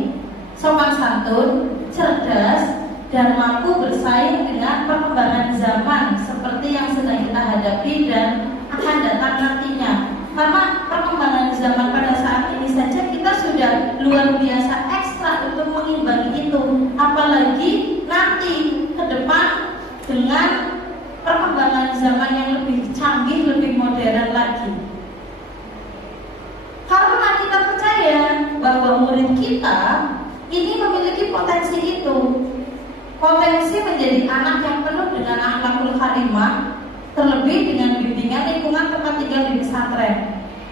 sopan santun, cerdas, dan mampu bersaing dengan perkembangan zaman seperti yang sedang kita hadapi dan akan datang nantinya. Karena perkembangan zaman pada saat ini saja kita sudah luar biasa ekstra untuk mengimbangi itu, apalagi nanti ke depan dengan perkembangan zaman yang lebih canggih, lebih modern lagi. Karena kita percaya bahwa murid kita ini memiliki potensi itu, potensi menjadi anak yang penuh dengan akhlakul karimah, terlebih dengan bimbingan lingkungan tempat tinggal di pesantren.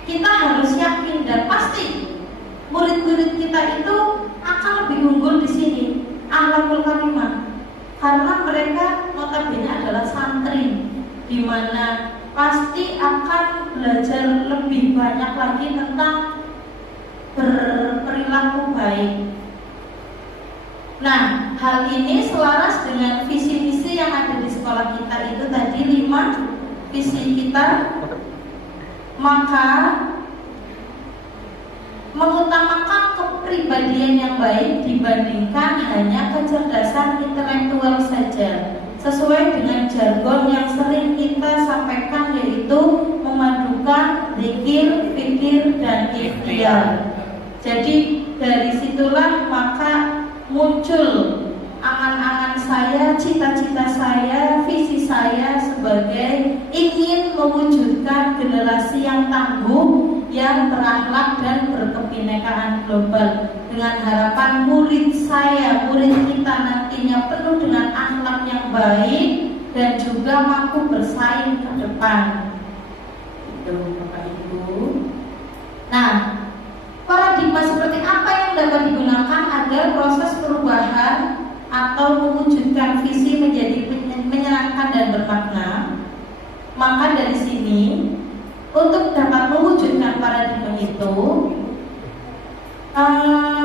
Kita harus yakin dan pasti murid-murid kita itu akan lebih unggul di sini, akhlakul karimah, karena mereka notabene adalah santri, di mana pasti akan belajar lebih banyak lagi tentang berperilaku baik. Nah, hal ini selaras dengan visi-visi yang ada di sekolah kita itu tadi 5 visi kita. Maka mengutamakan kepribadian yang baik dibandingkan hanya kecerdasan intelektual saja, sesuai dengan jargon yang sering kita sampaikan, yaitu memadukan zikir, fikir, dan ikhtiar. Jadi dari situlah maka muncul angan-angan saya, cita-cita saya, visi saya sebagai ingin mewujudkan generasi yang tangguh, yang berakhlak dan berkebinekaan global, dengan harapan murid saya, murid kita nantinya penuh dengan akhlak yang baik dan juga mampu bersaing ke depan. Itu Bapak Ibu. Nah, paradigma seperti apa yang dapat digunakan agar proses perubahan atau mewujudkan visi menjadi menyenangkan dan bermakna? Maka dari sini, untuk dapat mewujudkan paradigma itu,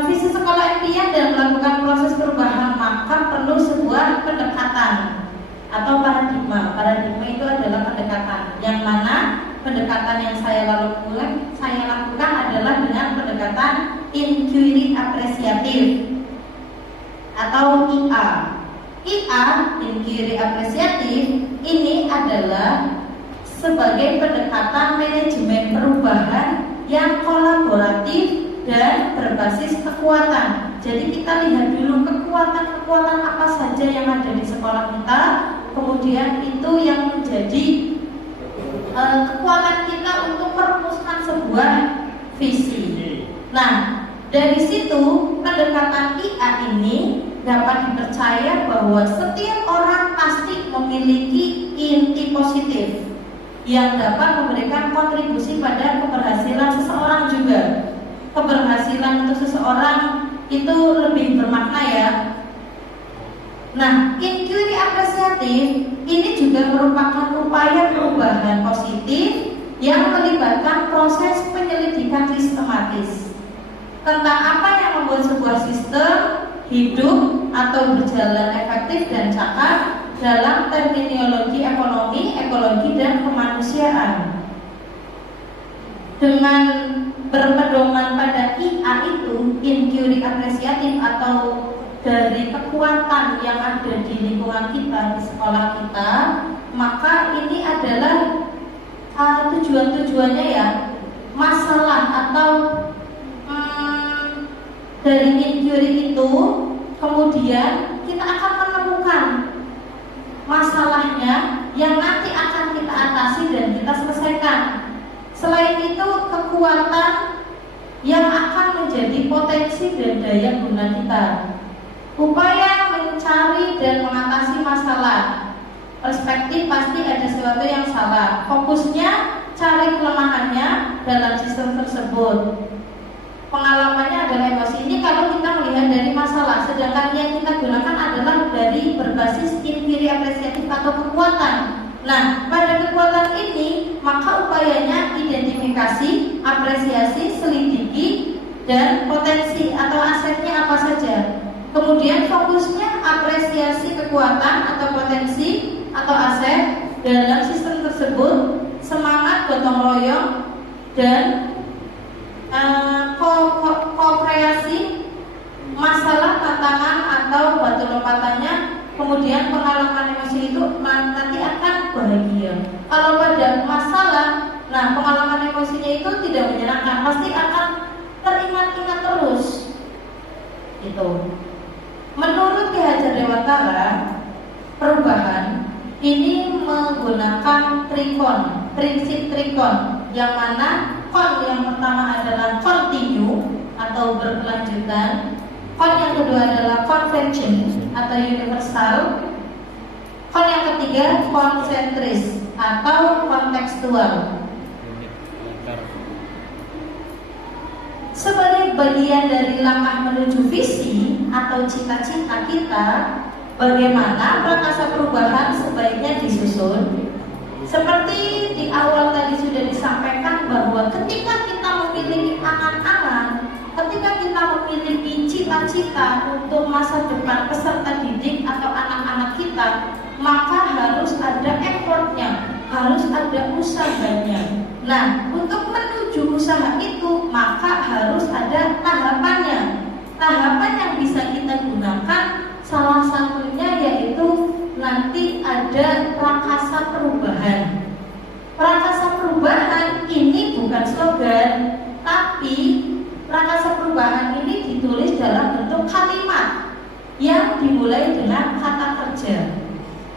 visi sekolah impian dan melakukan proses perubahan, maka perlu sebuah pendekatan atau paradigma. Paradigma itu adalah pendekatan, yang mana pendekatan yang saya lakukan adalah dengan pendekatan inquiry apresiatif atau IA. IA, inquiry apresiatif, ini adalah sebagai pendekatan manajemen perubahan yang kolaboratif dan berbasis kekuatan. Jadi kita lihat dulu kekuatan-kekuatan apa saja yang ada di sekolah kita, kemudian itu yang menjadi kekuatan kita untuk merumuskan sebuah visi. Nah, dari situ pendekatan IA ini dapat dipercaya bahwa setiap orang pasti memiliki inti positif yang dapat memberikan kontribusi pada keberhasilan seseorang juga. Keberhasilan untuk seseorang itu lebih bermakna ya. Nah, inquiry apresiatif ini juga merupakan upaya perubahan positif yang melibatkan proses penyelidikan sistematis tentang apa yang membuat sebuah sistem hidup atau berjalan efektif dan cakap dalam terminologi ekonomi, ekologi, dan kemanusiaan. Dengan berpedoman pada IA itu, inquiry apresiatif atau dari kekuatan yang ada di lingkungan kita, di sekolah kita, maka ini adalah tujuan-tujuannya ya, masalah atau dari inquiry itu kemudian kita akan menemukan masalahnya yang nanti akan kita atasi dan kita selesaikan. Selain itu, kekuatan yang akan menjadi potensi dan daya guna kita, upaya mencari dan mengatasi masalah. Perspektif pasti ada sesuatu yang salah. Fokusnya cari kelemahannya dalam sistem tersebut. Pengalamannya adalah emosi. Ini kalau kita melihat dari masalah, sedangkan yang kita gunakan adalah dari berbasis inquiry apresiatif atau kekuatan. Nah, pada kekuatan ini maka upayanya identifikasi, apresiasi, selidiki, dan potensi atau asetnya apa saja. Kemudian fokusnya apresiasi kekuatan atau potensi atau aset dalam sistem tersebut, semangat gotong royong, dan ko-kreasi masalah, tantangan atau batu lompatannya. Kemudian pengalaman emosi itu nanti akan bahagia. Kalau pada masalah, nah pengalaman emosinya itu tidak menyenangkan, pasti akan teringat-ingat terus. Itu. Menurut Ki Hajar Dewantara, perubahan ini menggunakan trikon, prinsip trikon, yang mana kon yang pertama adalah continue atau berkelanjutan, kon yang kedua adalah convention atau universal, kon yang ketiga konsentris atau kontekstual. Sebagai bagian dari langkah menuju visi atau cita-cita kita, bagaimana prakasa perubahan sebaiknya disusun? Seperti di awal tadi sudah disampaikan bahwa ketika kita memiliki angan-angan, ketika kita memiliki cita-cita untuk masa depan peserta didik atau anak-anak kita, maka harus ada effortnya, harus ada usahanya. Nah, untuk menuju usaha itu, maka harus ada tahapannya. Tahapan yang bisa kita gunakan salah satunya yaitu nanti ada prakasa perubahan. Prakasa perubahan ini bukan slogan, tapi prakasa perubahan ini ditulis dalam bentuk kalimat yang dimulai dengan kata kerja.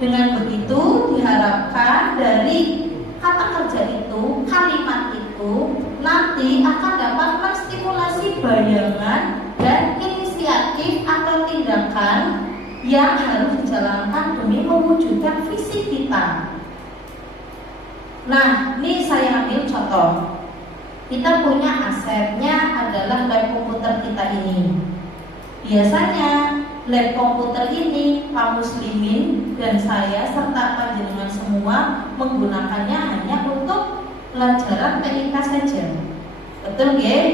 Dengan begitu diharapkan dari kata kerja itu, kalimat itu nanti akan dapat menstimulasi bayangan dan inisiatif atau tindakan yang harus dijalankan demi mewujudkan visi kita. Nah, ini saya ambil contoh. Kita punya asetnya adalah lab komputer kita ini. Biasanya lab komputer ini Pak Muslimin dan saya serta panjenengan semua menggunakannya hanya untuk pelajaran TIK saja. Betul nggih?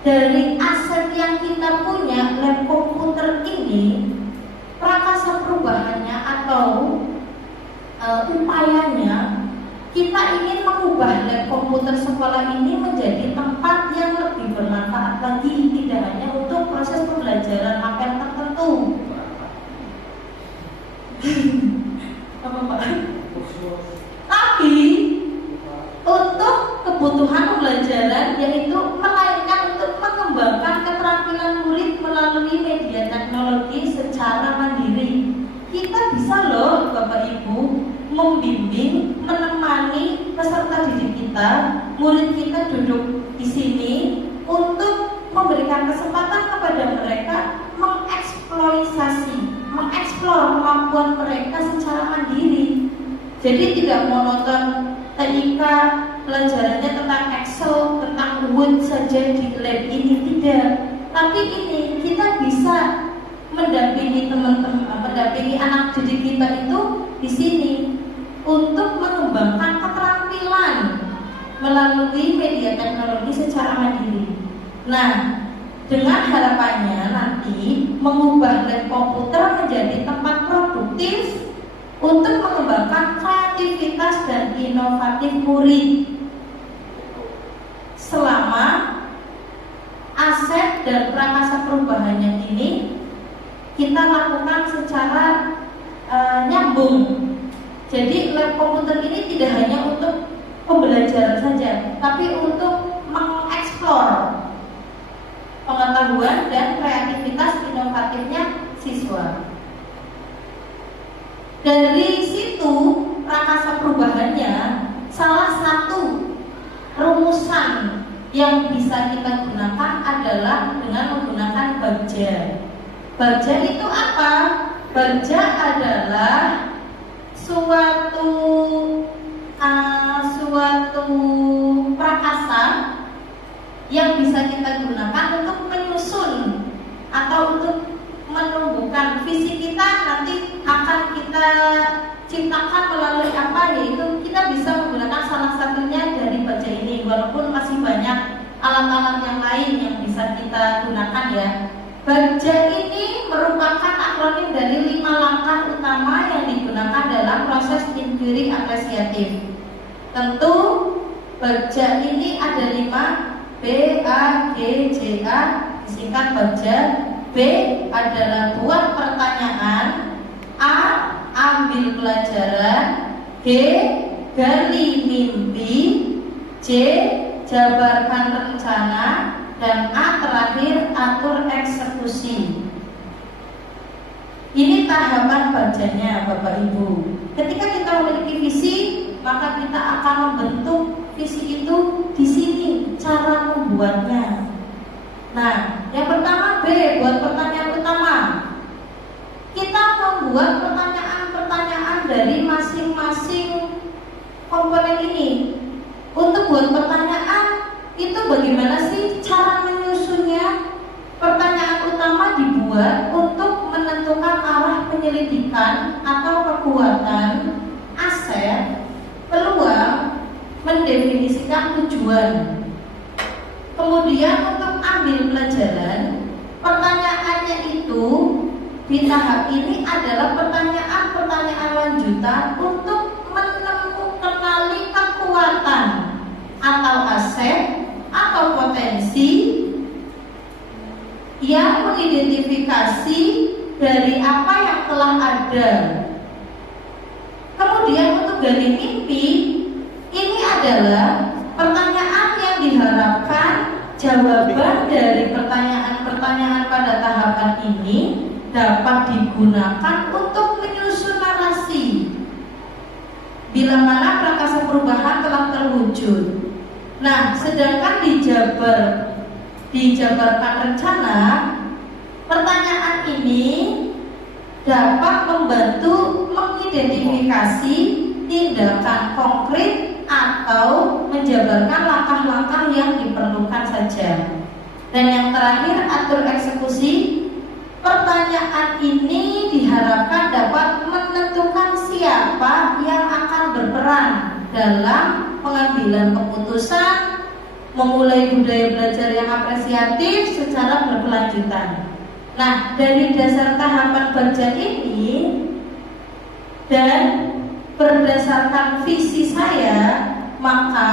Dari aset yang kita punya, lab komputer ini, prakasa perubahannya atau upayanya, kita ingin mengubah lab komputer sekolah ini menjadi tempat yang lebih bermanfaat lagi, tidak hanya untuk proses pembelajaran mapel tertentu. Apa Pak? Tapi untuk kebutuhan pembelajaran, yaitu melainkan untuk mengembangkan keterampilan murid melalui media teknologi secara mandiri. Kita bisa loh Bapak Ibu membimbing, menemani peserta didik kita, murid kita duduk di sini untuk memberikan kesempatan kepada mereka mengeksplor kemampuan mereka secara mandiri. Jadi tidak monoton ketika pelajarannya tentang Excel, tentang Word saja di lab ini, tidak. Tapi ini kita bisa mendampingi teman-teman, mendampingi anak didik kita itu di sini untuk mengembangkan keterampilan melalui media teknologi secara mandiri. Nah, dengan harapannya nanti mengubah lab komputer menjadi tempat produktif untuk mengembangkan kreativitas dan inovatif murid. Selama aset dan prakasa perubahannya ini kita lakukan secara nyambung. Jadi lab komputer ini tidak hanya untuk pembelajaran saja, tapi untuk mengeksplor pengetahuan dan kreativitas inovatifnya siswa. Dari situ prakasa perubahannya, salah satu rumusan yang bisa kita gunakan adalah dengan menggunakan bagja. Bagja itu apa? Bagja adalah suatu prakasa yang bisa kita gunakan untuk menyusun atau untuk menumbuhkan visi kita nanti akan kita ciptakan melalui apa, yaitu kita bisa menggunakan salah satunya dari bagja ini, walaupun masih banyak alat-alat yang lain yang bisa kita gunakan ya. Bagja ini merupakan akronim dari 5 langkah utama yang digunakan dalam proses inquiry apresiatif. Tentu bagja ini ada 5, B, A, G, J, A, disingkat bagja. B adalah buat pertanyaan, A ambil pelajaran, G gali mimpi, J jabarkan rencana, dan A terakhir atur eksekusi. Ini tahapan bacanya Bapak Ibu. Ketika kita memiliki visi, maka kita akan membentuk visi itu di sini cara membuatnya. Nah, yang pertama B, buat pertanyaan utama. Kita membuat pertanyaan-pertanyaan dari masing-masing komponen ini. Untuk buat pertanyaan itu bagaimana sih cara menyusunnya? Pertanyaan utama dibuat untuk menentukan arah penyelidikan atau kekuatan, aset, peluang, mendefinisikan tujuan. Kemudian untuk ambil pelajaran, pertanyaannya itu di tahap ini adalah pertanyaan-pertanyaan lanjutan untuk mengenali kekuatan atau aset atau potensi yang mengidentifikasi dari apa yang telah ada. Kemudian untuk gali mimpi, ini adalah pertanyaan yang diharapkan jawaban dari pertanyaan-pertanyaan pada tahapan ini dapat digunakan untuk menyusun narasi bila mana prakasa perubahan telah terwujud. Nah, sedangkan dijabarkan rencana, pertanyaan ini dapat membantu mengidentifikasi tindakan konkret atau menjabarkan langkah-langkah yang diperlukan saja. Dan yang terakhir, atur eksekusi. Pertanyaan ini diharapkan dapat menentukan siapa yang akan berperan dalam pengambilan keputusan, memulai budaya belajar yang apresiatif secara berkelanjutan. Nah, dari dasar tahapan belajar ini dan berdasarkan visi saya, maka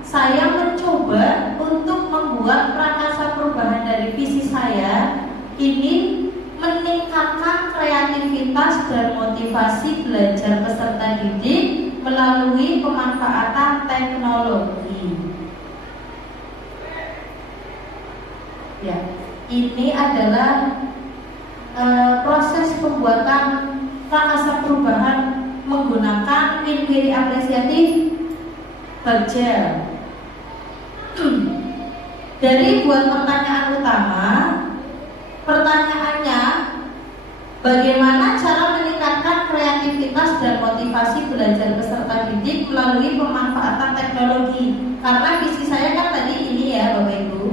saya mencoba untuk membuat prakasa perubahan dari visi saya ini meningkatkan kreativitas dan motivasi belajar peserta didik melalui pemanfaatan teknologi. Ya, ini adalah proses pembuatan prakasa perubahan menggunakan inquiry apresiatif bagja. Dari buat pertanyaan utama, pertanyaannya bagaimana cara meningkatkan kreativitas dan motivasi belajar peserta didik melalui pemanfaatan teknologi? Karena visi saya kan tadi ini ya Bapak Ibu,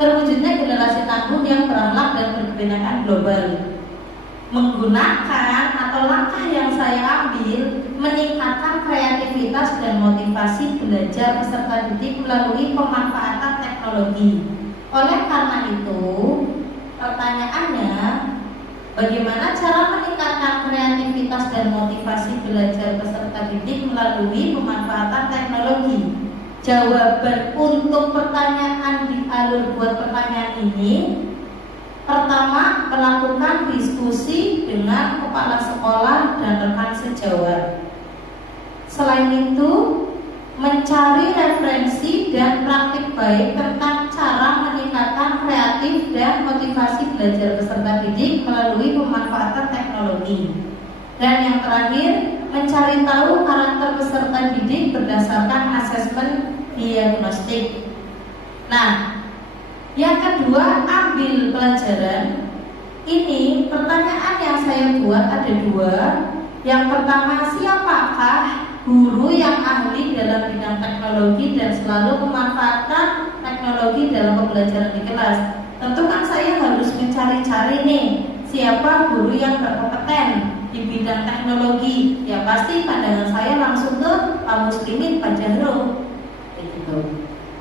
terwujudnya generasi tangguh yang berakhlak dan berkebinekaan global. Menggunakan atau langkah yang saya ambil meningkatkan kreativitas dan motivasi belajar peserta didik melalui pemanfaatan teknologi. Oleh karena itu, pertanyaannya, bagaimana cara meningkatkan kreativitas dan motivasi belajar peserta didik melalui pemanfaatan teknologi? Jawaban untuk pertanyaan di alur buat pertanyaan ini, pertama, melakukan diskusi dengan kepala sekolah dan rekan sejawat. Selain itu, mencari referensi dan praktik baik tentang cara meningkatkan kreatif dan motivasi belajar peserta didik melalui pemanfaatan teknologi. Dan yang terakhir, mencari tahu karakter peserta didik berdasarkan asesmen diagnostik. Nah, yang kedua, ambil pelajaran. Ini pertanyaan yang saya buat ada dua. Yang pertama, siapakah guru yang ahli dalam bidang teknologi dan selalu memanfaatkan teknologi dalam pembelajaran di kelas? Tentu kan saya harus mencari-cari nih, siapa guru yang berkompeten di bidang teknologi. Ya pasti pandangan saya langsung ke Pak Muslimin, Pak Jahro, gitu.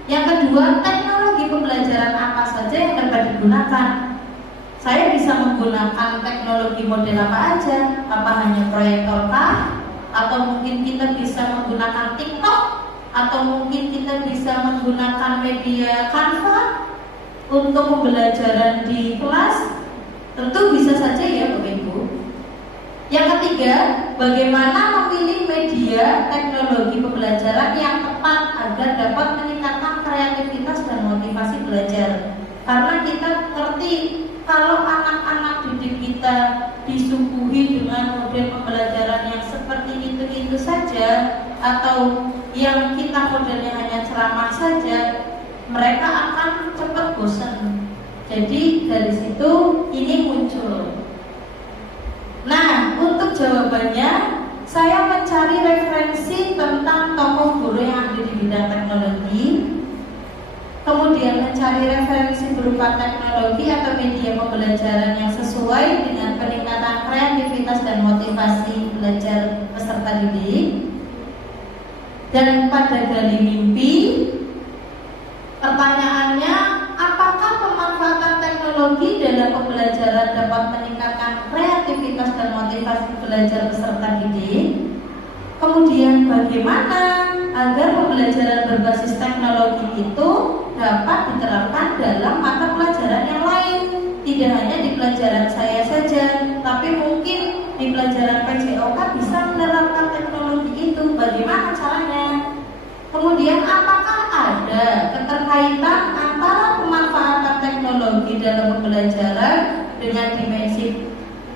Yang kedua, teknologi pembelajaran apa saja yang dapat digunakan? Saya bisa menggunakan teknologi model apa aja? Apa hanya proyektor kah? Atau mungkin kita bisa menggunakan TikTok? Atau mungkin kita bisa menggunakan media Canva untuk pembelajaran di kelas? Tentu bisa saja ya Bapak Ibu. Yang ketiga, bagaimana memilih media teknologi pembelajaran yang tepat agar dapat meningkatkan kreativitas dan motivasi belajar. Karena kita ngerti kalau anak-anak didik kita disuguhi dengan model pembelajaran yang seperti itu saja, atau yang kita modelnya hanya ceramah saja, mereka akan cepat bosan. Jadi dari situ ini muncul. Nah, untuk jawabannya, saya mencari referensi tentang tokoh guru yang ada di bidang teknologi, kemudian mencari referensi berupa teknologi atau media pembelajaran yang sesuai dengan peningkatan kreativitas dan motivasi belajar peserta didik. Dan pada gali mimpi, pertanyaannya, apakah pemanfaatan teknologi dalam pembelajaran dapat meningkatkan kreativitas dan motivasi belajar peserta didik? Kemudian bagaimana agar pembelajaran berbasis teknologi itu dapat diterapkan dalam mata pelajaran yang lain? Tidak hanya di pelajaran saya saja, tapi mungkin di pelajaran PJOK bisa menerapkan teknologi itu. Bagaimana caranya? Kemudian apakah ada keterkaitan antara pemanfaatan teknologi dalam pembelajaran dengan dimensi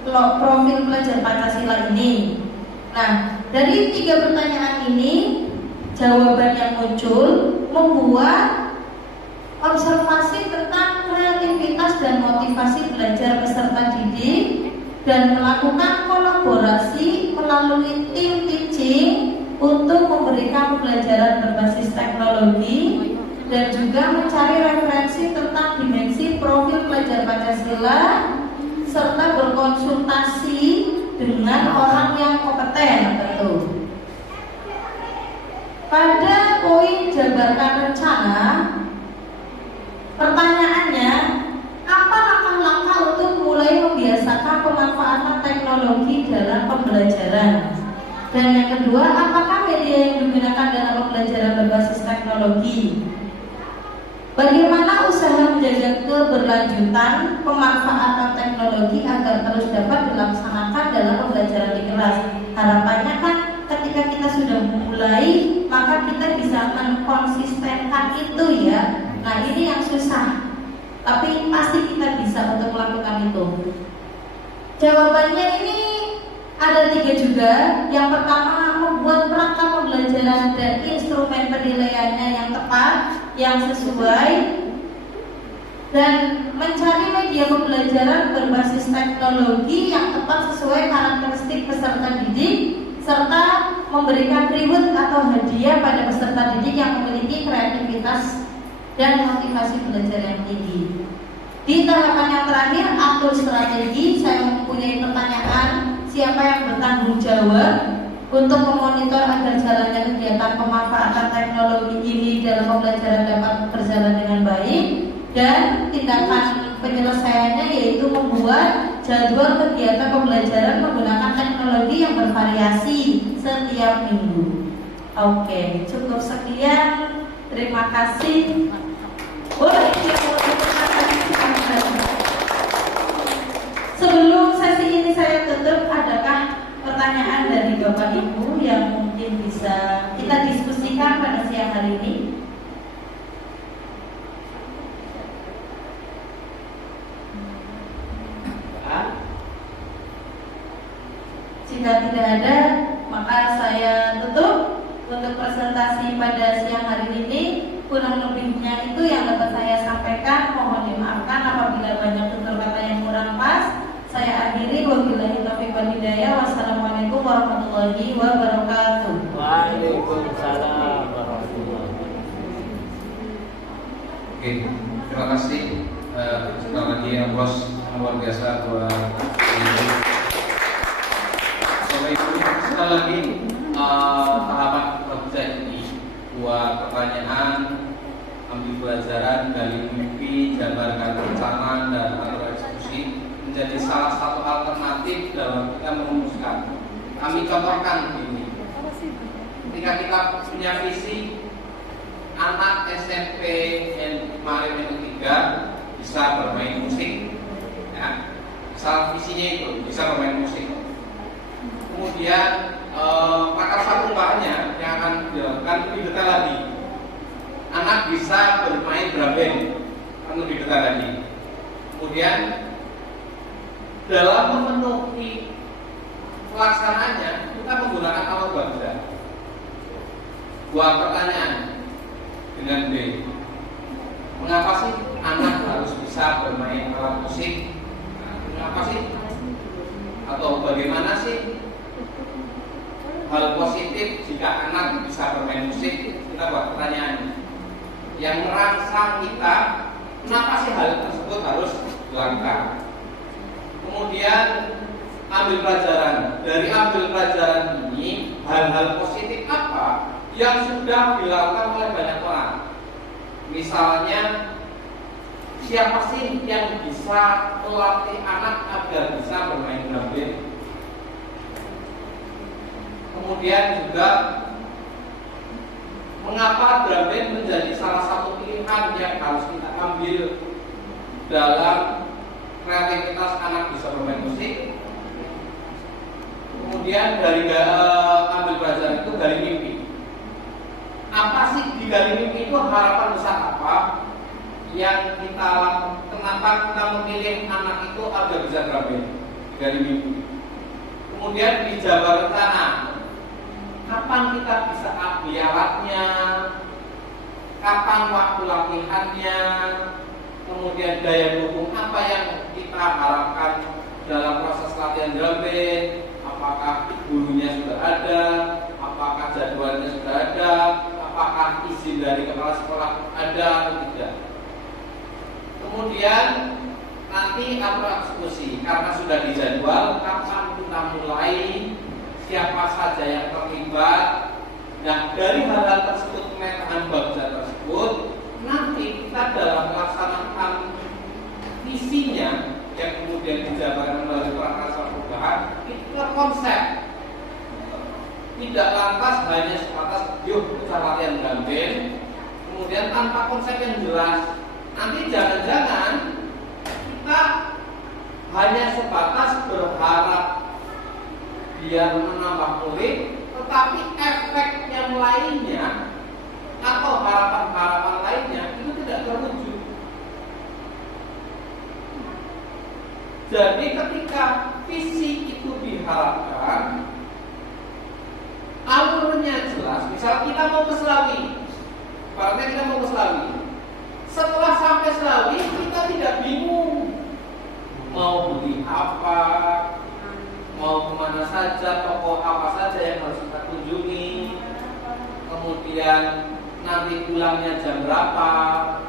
profil pelajar Pancasila ini? Nah, dari 3 pertanyaan ini, jawaban yang muncul membuat observasi tentang kreativitas dan motivasi belajar peserta didik dan melakukan kolaborasi melalui tim teaching untuk memberikan pembelajaran berbasis teknologi dan juga mencari referensi tentang dimensi profil pelajar Pancasila serta berkonsultasi dengan orang yang kompeten tentu. Pada poin jabarkan rencana, pertanyaannya, apa langkah-langkah untuk mulai membiasakan pemanfaatan teknologi dalam pembelajaran? Dan yang kedua, apakah media yang digunakan dalam pembelajaran berbasis teknologi? Bagaimana usaha menjaga keberlanjutan pemanfaatan teknologi agar terus dapat dilaksanakan dalam pembelajaran di kelas? Harapannya kan ketika kita sudah mulai, maka kita bisa menkonsistenkan itu ya. Nah ini yang susah, tapi pasti kita bisa untuk melakukan itu. Jawabannya ini ada 3 juga. Yang pertama, membuat perangkat pembelajaran pembelajaran dan instrumen penilaiannya yang tepat, yang sesuai, dan mencari media pembelajaran berbasis teknologi yang tepat sesuai karakteristik peserta didik, serta memberikan reward atau hadiah pada peserta didik yang memiliki kreativitas dan motivasi belajar yang tinggi. Di tahapan yang terakhir, atur strategi. Saya mempunyai pertanyaan, siapa yang bertanggung jawab untuk memonitor agar jalannya kegiatan pemanfaatan teknologi ini dalam pembelajaran dapat berjalan dengan baik, dan tindakan penyelesaiannya yaitu membuat jadwal kegiatan pembelajaran menggunakan teknologi yang bervariasi setiap minggu. Oke, cukup sekian. Terima kasih. Boleh sebelum sesi ini saya tutup, adakah pertanyaan dari Bapak Ibu yang mungkin bisa kita diskusikan pada siang hari ini? Jika tidak ada, maka saya tutup untuk presentasi pada siang hari ini. Kurang lebihnya itu yang dapat saya sampaikan. Mohon dimaafkan apabila banyak tutur kata yang kurang pas. Saya akhiri. Wabillahi taufiq wal hidayah. Wassalamualaikum warahmatullahi wabarakatuh. Waalaikumsalam warahmatullahi wabarakatuh. Oke, terima kasih sekali lagi ya bos, luar biasa buat Bapak Ibu. Sekali lagi tahapan kerja ini buat pertanyaan, ambil pelajaran, gali mimpi, jabarkan rencana dan atur eksekusi menjadi salah satu alternatif dalam kita merumuskan. Kami contohkan ini. Ketika kita punya visi anak SMP yang kemarin yang ketiga bisa bermain musik, ya. Salah visinya itu bisa bermain musik. Kemudian pakar perubahannya yang akan dilakukan lebih detail lagi. Anak bisa bermain drum band, akan lebih detail lagi. Kemudian dalam memenuhi pelaksanaannya kita menggunakan alat bangsa. Buat pertanyaan dengan B, mengapa sih anak harus bisa bermain alat musik? Mengapa sih? Atau bagaimana sih hal positif jika anak bisa bermain musik? Kita buat pertanyaan yang merangsang kita, kenapa sih hal tersebut harus dilakukan? Kemudian ambil pelajaran. Dari ambil pelajaran ini, hal-hal positif apa yang sudah dilakukan oleh banyak orang? Misalnya, siapa sih yang bisa melatih anak agar bisa bermain drum band? Kemudian juga, mengapa drum band menjadi salah satu pilihan yang harus kita ambil dalam kreativitas anak bisa bermain musik? Kemudian dari ambil pelajaran itu gali mimpi. Apa sih di gali mimpi itu, harapan besar apa yang kita lakukan? Kenapa kita memilih anak itu agar bisa drum band? Gali mimpi. Kemudian dijabar rencana. Kapan kita bisa beli alatnya? Kapan waktu latihannya? Kemudian daya dukung apa yang kita harapkan dalam proses latihan drum band? Apakah gurunya sudah ada? Apakah jadwalnya sudah ada? Apakah izin dari kepala sekolah ada atau tidak? Kemudian nanti atur eksekusi, karena sudah dijadwal kapan kita mulai, siapa saja yang terlibat. Nah, dari hal-hal tersebut, pemetaan bangsa tersebut, nanti kita dalam melaksanakan visinya yang kemudian dijabarkan melalui prakarsa perubahan, itu konsep. Tidak lantas hanya sebatas yuk kita latihan drum band, kemudian tanpa konsep yang jelas. Nanti jangan-jangan kita hanya sebatas berharap biar menambah murid, tetapi efek yang lainnya atau harapan-harapan lainnya itu tidak terwujud. Jadi ketika visi itu diharapkan, alurnya jelas, misal mau ke Selawi. Ibaratnya kita mau ke Selawi. Setelah sampai Selawi, kita tidak bingung mau beli apa, mau kemana saja, toko apa saja yang harus kita kunjungi, kemudian nanti pulangnya jam berapa,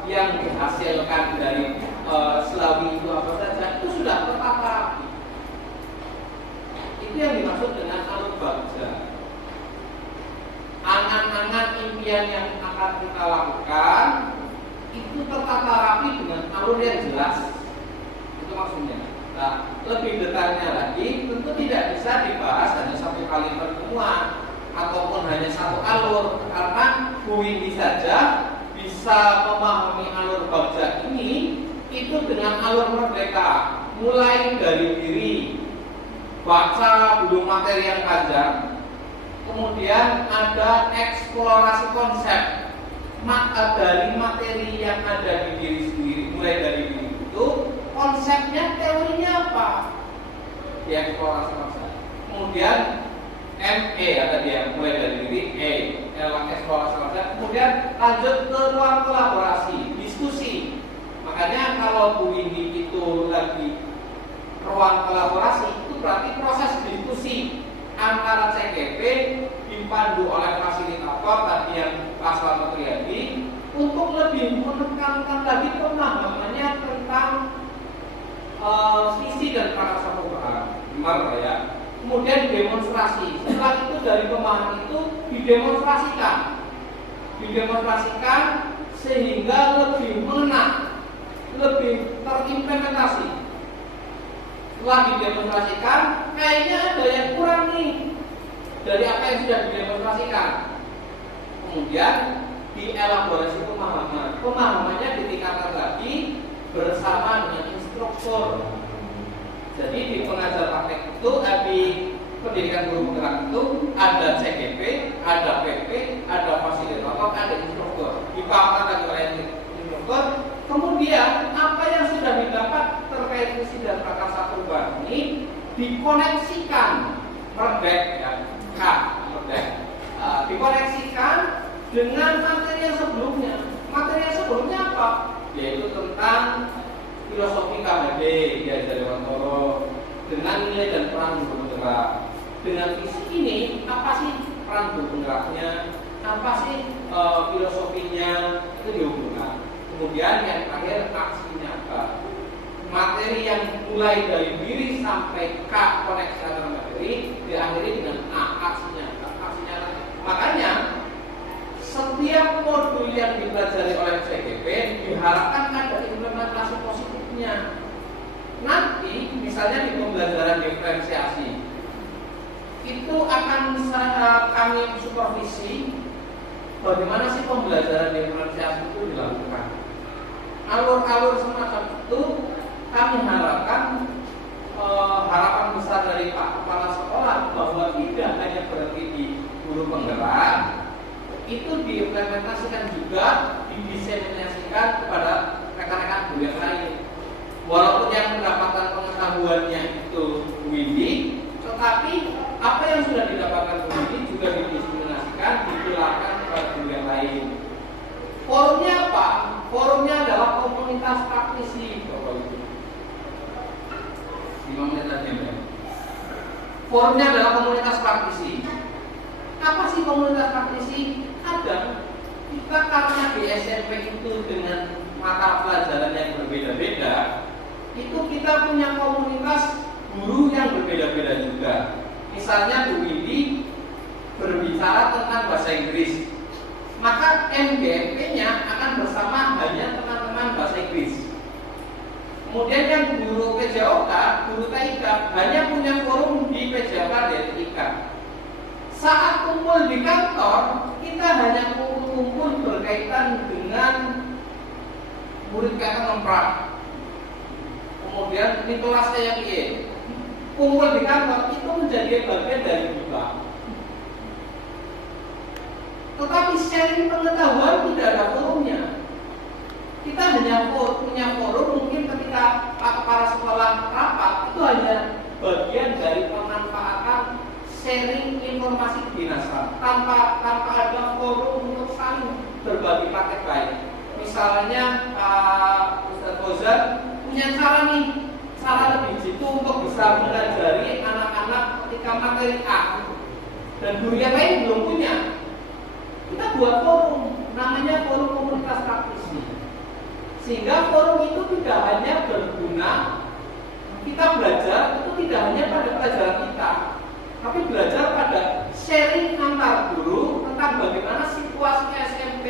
yang dihasilkan dari Selawi itu apa saja, itu sudah tertata rapi. Itu yang dimaksud dengan alur bagja. Angan-angan impian yang akan kita lakukan itu tertata rapi dengan alur yang jelas. Itu maksudnya. Nah, lebih detailnya lagi tentu tidak bisa dibahas hanya satu kali pertemuan ataupun hanya satu alur, karena Bu Windy saja bisa memahami alur bagja ini itu dengan alur merdeka, mulai dari diri, baca dulu materi yang panjang, kemudian ada eksplorasi konsep dari materi yang ada di diri sendiri, mulai dari diri itu konsepnya, teorinya apa, dieksplorasi konsep. Kemudian ME ada dia, mulai dari diri eksplorasi konsep. Kemudian lanjut ke ruang kolaborasi, diskusi. Makanya kalau Bu Windy itu lagi ruang kolaborasi, itu berarti proses diskusi antara CGP dipandu oleh fasilitator tadi yang Pak Slamet Riyadi untuk lebih menekankan lagi pemahamannya tentang sisi dan karakter perubahan, ya. Kemudian demonstrasi. Setelah itu dari pemahaman itu didemonstrasikan sehingga lebih mengena, lebih terimplementasi. Setelah didemonstrasikan, kayaknya ada yang kurang nih dari apa yang sudah didemonstrasikan. Kemudian dielaborasi pemahaman. Pemahamannya ditingkatkan lagi bersama dengan instruktur. Jadi di pengajar praktek itu, di pendidikan guru penggerak itu ada CGP, ada PP, ada fasilitator, ada instruktur. Dipahamkan lagi oleh instruktur. Kemudian apa yang sudah didapat terkait visi dan prakarsa perubahan ini dikoneksikan dikoneksikan dengan materi yang sebelumnya. Materi yang sebelumnya apa? Yaitu tentang filosofi KBD diajari Wantoro, dengan nilai dan peran guru penggerak. Dengan visi ini, apa sih peran guru penggeraknya? Apa sih filosofinya? Itu dihubungkan. Kemudian yang terakhir aksinya apa? Materi yang mulai dari diri sampai K, koneksi antara materi, diakhiri dengan A, aksinya apa? Aksinya apa? Makanya setiap modul yang dipelajari oleh CGP diharapkan ada implementasi positifnya. Nanti misalnya di pembelajaran diferensiasi itu akan kami supervisi bagaimana sih pembelajaran diferensiasi itu dilakukan. Alur-alur semacam itu kami harapkan harapan besar dari Pak Kepala Sekolah bahwa tidak hanya berhenti di guru penggerak, itu diimplementasikan juga, didiseminasikan kepada rekan-rekan guru yang lain. Walaupun yang mendapatkan pengetahuannya itu Windy, tetapi apa yang sudah didapatkan Windy juga didiseminasikan, ditularkan kepada guru yang lain. Forumnya apa? Forumnya adalah komunitas praktisi. 5 menit aja, ya. Forumnya adalah komunitas praktisi. Apa sih komunitas praktisi? Ada. Kita karena di SMP itu dengan mata pelajaran yang berbeda-beda, itu kita punya komunitas guru yang berbeda-beda juga. Misalnya Bu Windy berbicara tentang bahasa Inggris, maka MGMP-nya akan bersama hanya teman-teman bahasa Inggris. Kemudian yang guru PJOK, guru TIK hanya punya forum di PJOK dan TIK. Saat kumpul di kantor, kita hanya kumpul berkaitan dengan murid kakak ngemprak. Kemudian di kelas saya kumpul di kantor itu menjadi bagian dari kita. Tetapi sharing pengetahuan tidak ada forumnya. Kita hanya punya forum, mungkin ketika Pak Kepala Sekolah rapat itu hanya bagian dari pemanfaatan sharing informasi kedinasan tanpa ada forum berbagi paket baik. Misalnya Ustaz Fauzan punya cara lebih jitu untuk bisa mengajari anak-anak ketika materi A dan guru yang lain belum punya. Kita buat forum, namanya forum komunitas praktisi. Sehingga forum itu tidak hanya berguna kita belajar, itu tidak hanya pada pelajaran kita, tapi belajar pada sharing antar guru tentang bagaimana situasi SMP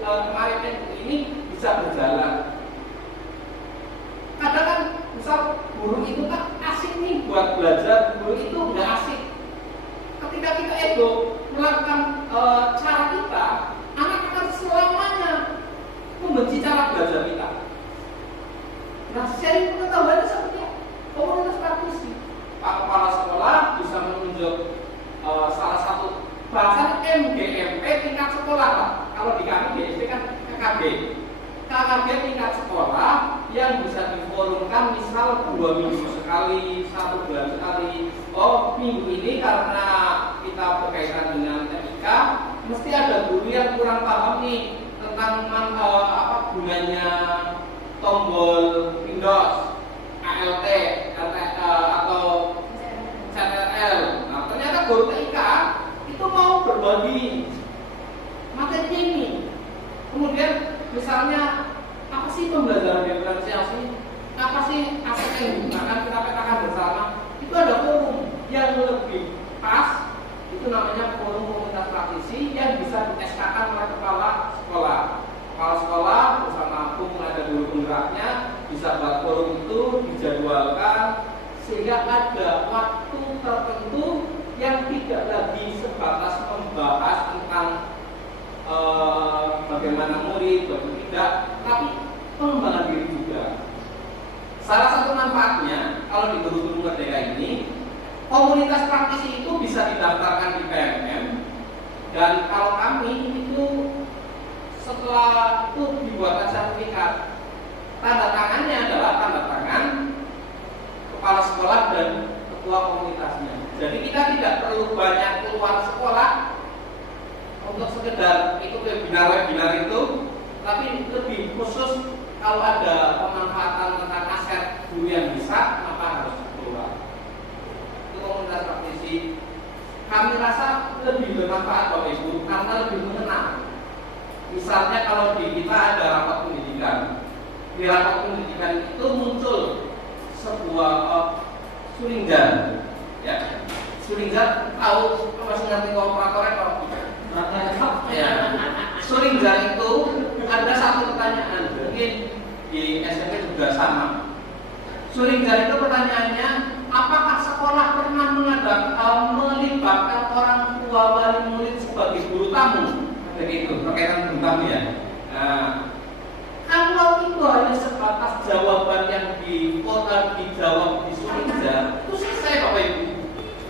kemarin ini bisa berjalan. Kadang kan misal guru itu kan asik nih buat belajar, guru itu nggak asik. Ketika kita ego melakukan cara kita, anak akan selamanya membenci cara belajar kita. Nah, sharing pengetahuan itu seperti komunitas praktisi. Pak Kepala Sekolah bisa menunjuk salah satu bahkan MGMP tingkat sekolah Pak. Kalau di kami DSP kan KKB tingkat sekolah yang bisa diforumkan misal 2 minggu sekali, 1 bulan sekali. Oh, minggu ini karena kita berkaitan dengan TIK, mesti ada guru yang kurang paham nih tentang apa gunanya tombol Windows, ALT, atau CTRL. Nah, ternyata guru TIK itu mau berbagi materinya ini. Kemudian misalnya apa sih pembelajaran diferensiasi? Apa sih aspek yang digunakan kita petakan bersama? Itu ada forum yang lebih pas. Itu namanya forum komunitas praktisi yang bisa di-SK-kan oleh kepala sekolah. Kepala sekolah bersama kumpulan ada guru penggeraknya bisa buat forum itu dijadwalkan sehingga ada waktu tertentu yang tidak lagi sebatas membahas tentang bagaimana murid, bagaimana tidak, tapi pengembangan diri juga. Salah satu manfaatnya kalau di guru-guru merdeka ini, komunitas praktisi itu bisa didaftarkan di PMM, dan kalau kami itu setelah itu dibuatkan sertifikat, tanda tangannya adalah tanda tangan kepala sekolah dan ketua komunitasnya. Jadi kita tidak perlu banyak keluar sekolah untuk sekedar ikut webinar itu, tapi lebih khusus kalau ada pemanfaatan tentang aset guru yang bisa, maka harus keluar. Itu komunitas praktisi. Kami rasa lebih bermanfaat Bapak Ibu karena lebih mengenal. Misalnya kalau di kita ada rapat pendidikan, di rapat pendidikan itu muncul sebuah sulingan, ya. Sulingan tahu masih ngerti operatornya kalau ya. Sulingan itu ada satu pertanyaan, mungkin di SMP juga sama. Sulingan itu pertanyaannya, apakah sekolah pernah melibatkan orang tua wali murid sebagai guru tamu? Begitu, berkaitan guru tamu ya. Nah, kalau itu hanya sebatas jawaban yang dijawab di Sulingan, itu selesai Bapak Ibu.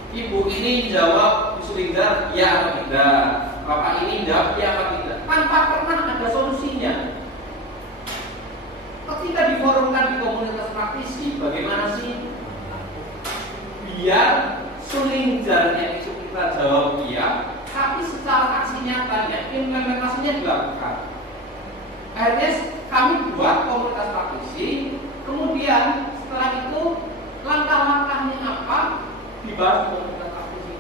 Ibu ini jawab di Sulingan ya atau tidak, Bapak ini jawab ya atau tidak, tanpa pernah ada solusinya. Ketika diforumkan di komunitas praktisi, bagaimana sih biar Sulingannya itu kita jawab iya, tapi secara aksi nyatanya implementasinya dilakukan. Akhirnya kami buat komunitas praktisi, kemudian setelah itu langkah-langkahnya apa dibahas di komunitas praktisi.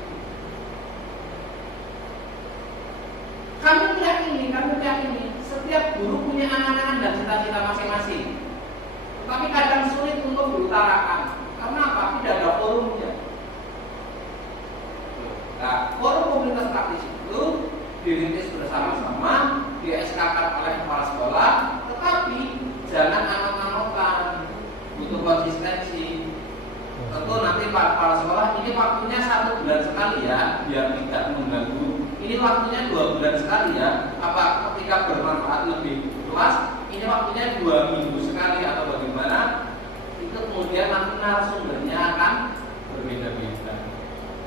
Kami meyakini setiap guru punya angan-angan dan cita-cita masing-masing, tetapi kadang sulit untuk diutarakan. Karena apa? Tidak ada forumnya. Nah, forum komunitas praktisi itu dirintis bersama-sama, di-SK-kan oleh kepala sekolah, tetapi jangan anot-anotan, butuh konsistensi. Tentu nanti Pak Kepala Sekolah ini waktunya 1 bulan sekali ya, biar tidak mengganggu. Ini waktunya 2 bulan sekali ya. Apa ketika bermanfaat lebih luas, ini waktunya 2 minggu sekali atau bagaimana? Itu kemudian nanti narasumbernya akan berbeda-beda.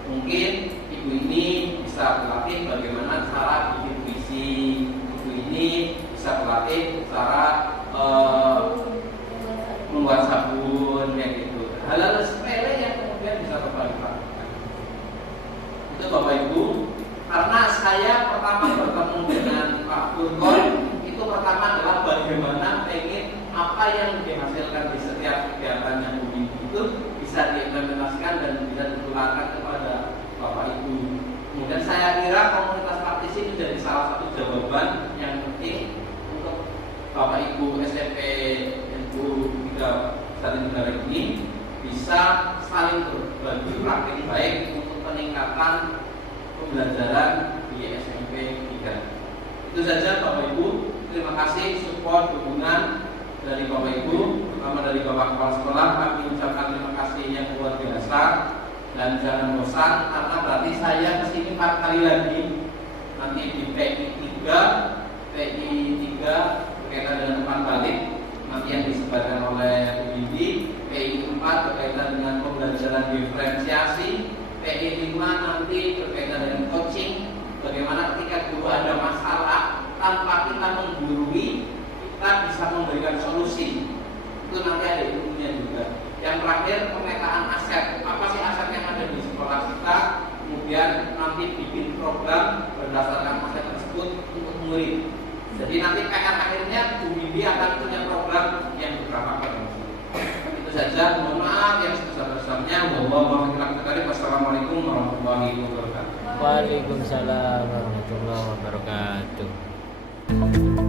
Mungkin ibu ini bisa berlatih bagaimana cara bikin puisi, ibu ini bisa berlatih cara membuat sabun, kayak gitu. Hal-hal sepele yang kemudian bisa bermanfaat. Itu Bapak Ibu, karena saya pertama bertemu dengan Pak Furkon lebih baik untuk peningkatan pembelajaran di SMP 3. Itu saja Bapak Ibu. Terima kasih support dukungan dari Bapak Ibu, terutama dari Bapak Kepala Sekolah. Kami ucapkan terima kasih yang luar biasa dan jangan bosan karena berarti saya kesini 4 kali lagi. Nanti di PI 3 berkaitan dengan umpan balik nanti yang disebarkan oleh Bu Bindi, PI 4 berkaitan dengan pembelajaran diferensiasi, PI 5 nanti berkaitan dengan coaching, bagaimana ketika guru ada masalah tanpa kita menggurui kita bisa memberikan solusi. Itu nanti ada ilmunya juga. Yang terakhir pemetaan aset, apa sih aset yang ada di sekolah kita, kemudian nanti bikin program berdasarkan aset tersebut untuk murid. Jadi nanti PR akhirnya Bu Bindi akan punya program yang beberapa promosi. Itu saja. Mohon maaf yang sebesar-besarnya. Wassalamualaikum warahmatullahi wabarakatuh. Waalaikumsalam warahmatullahi wabarakatuh.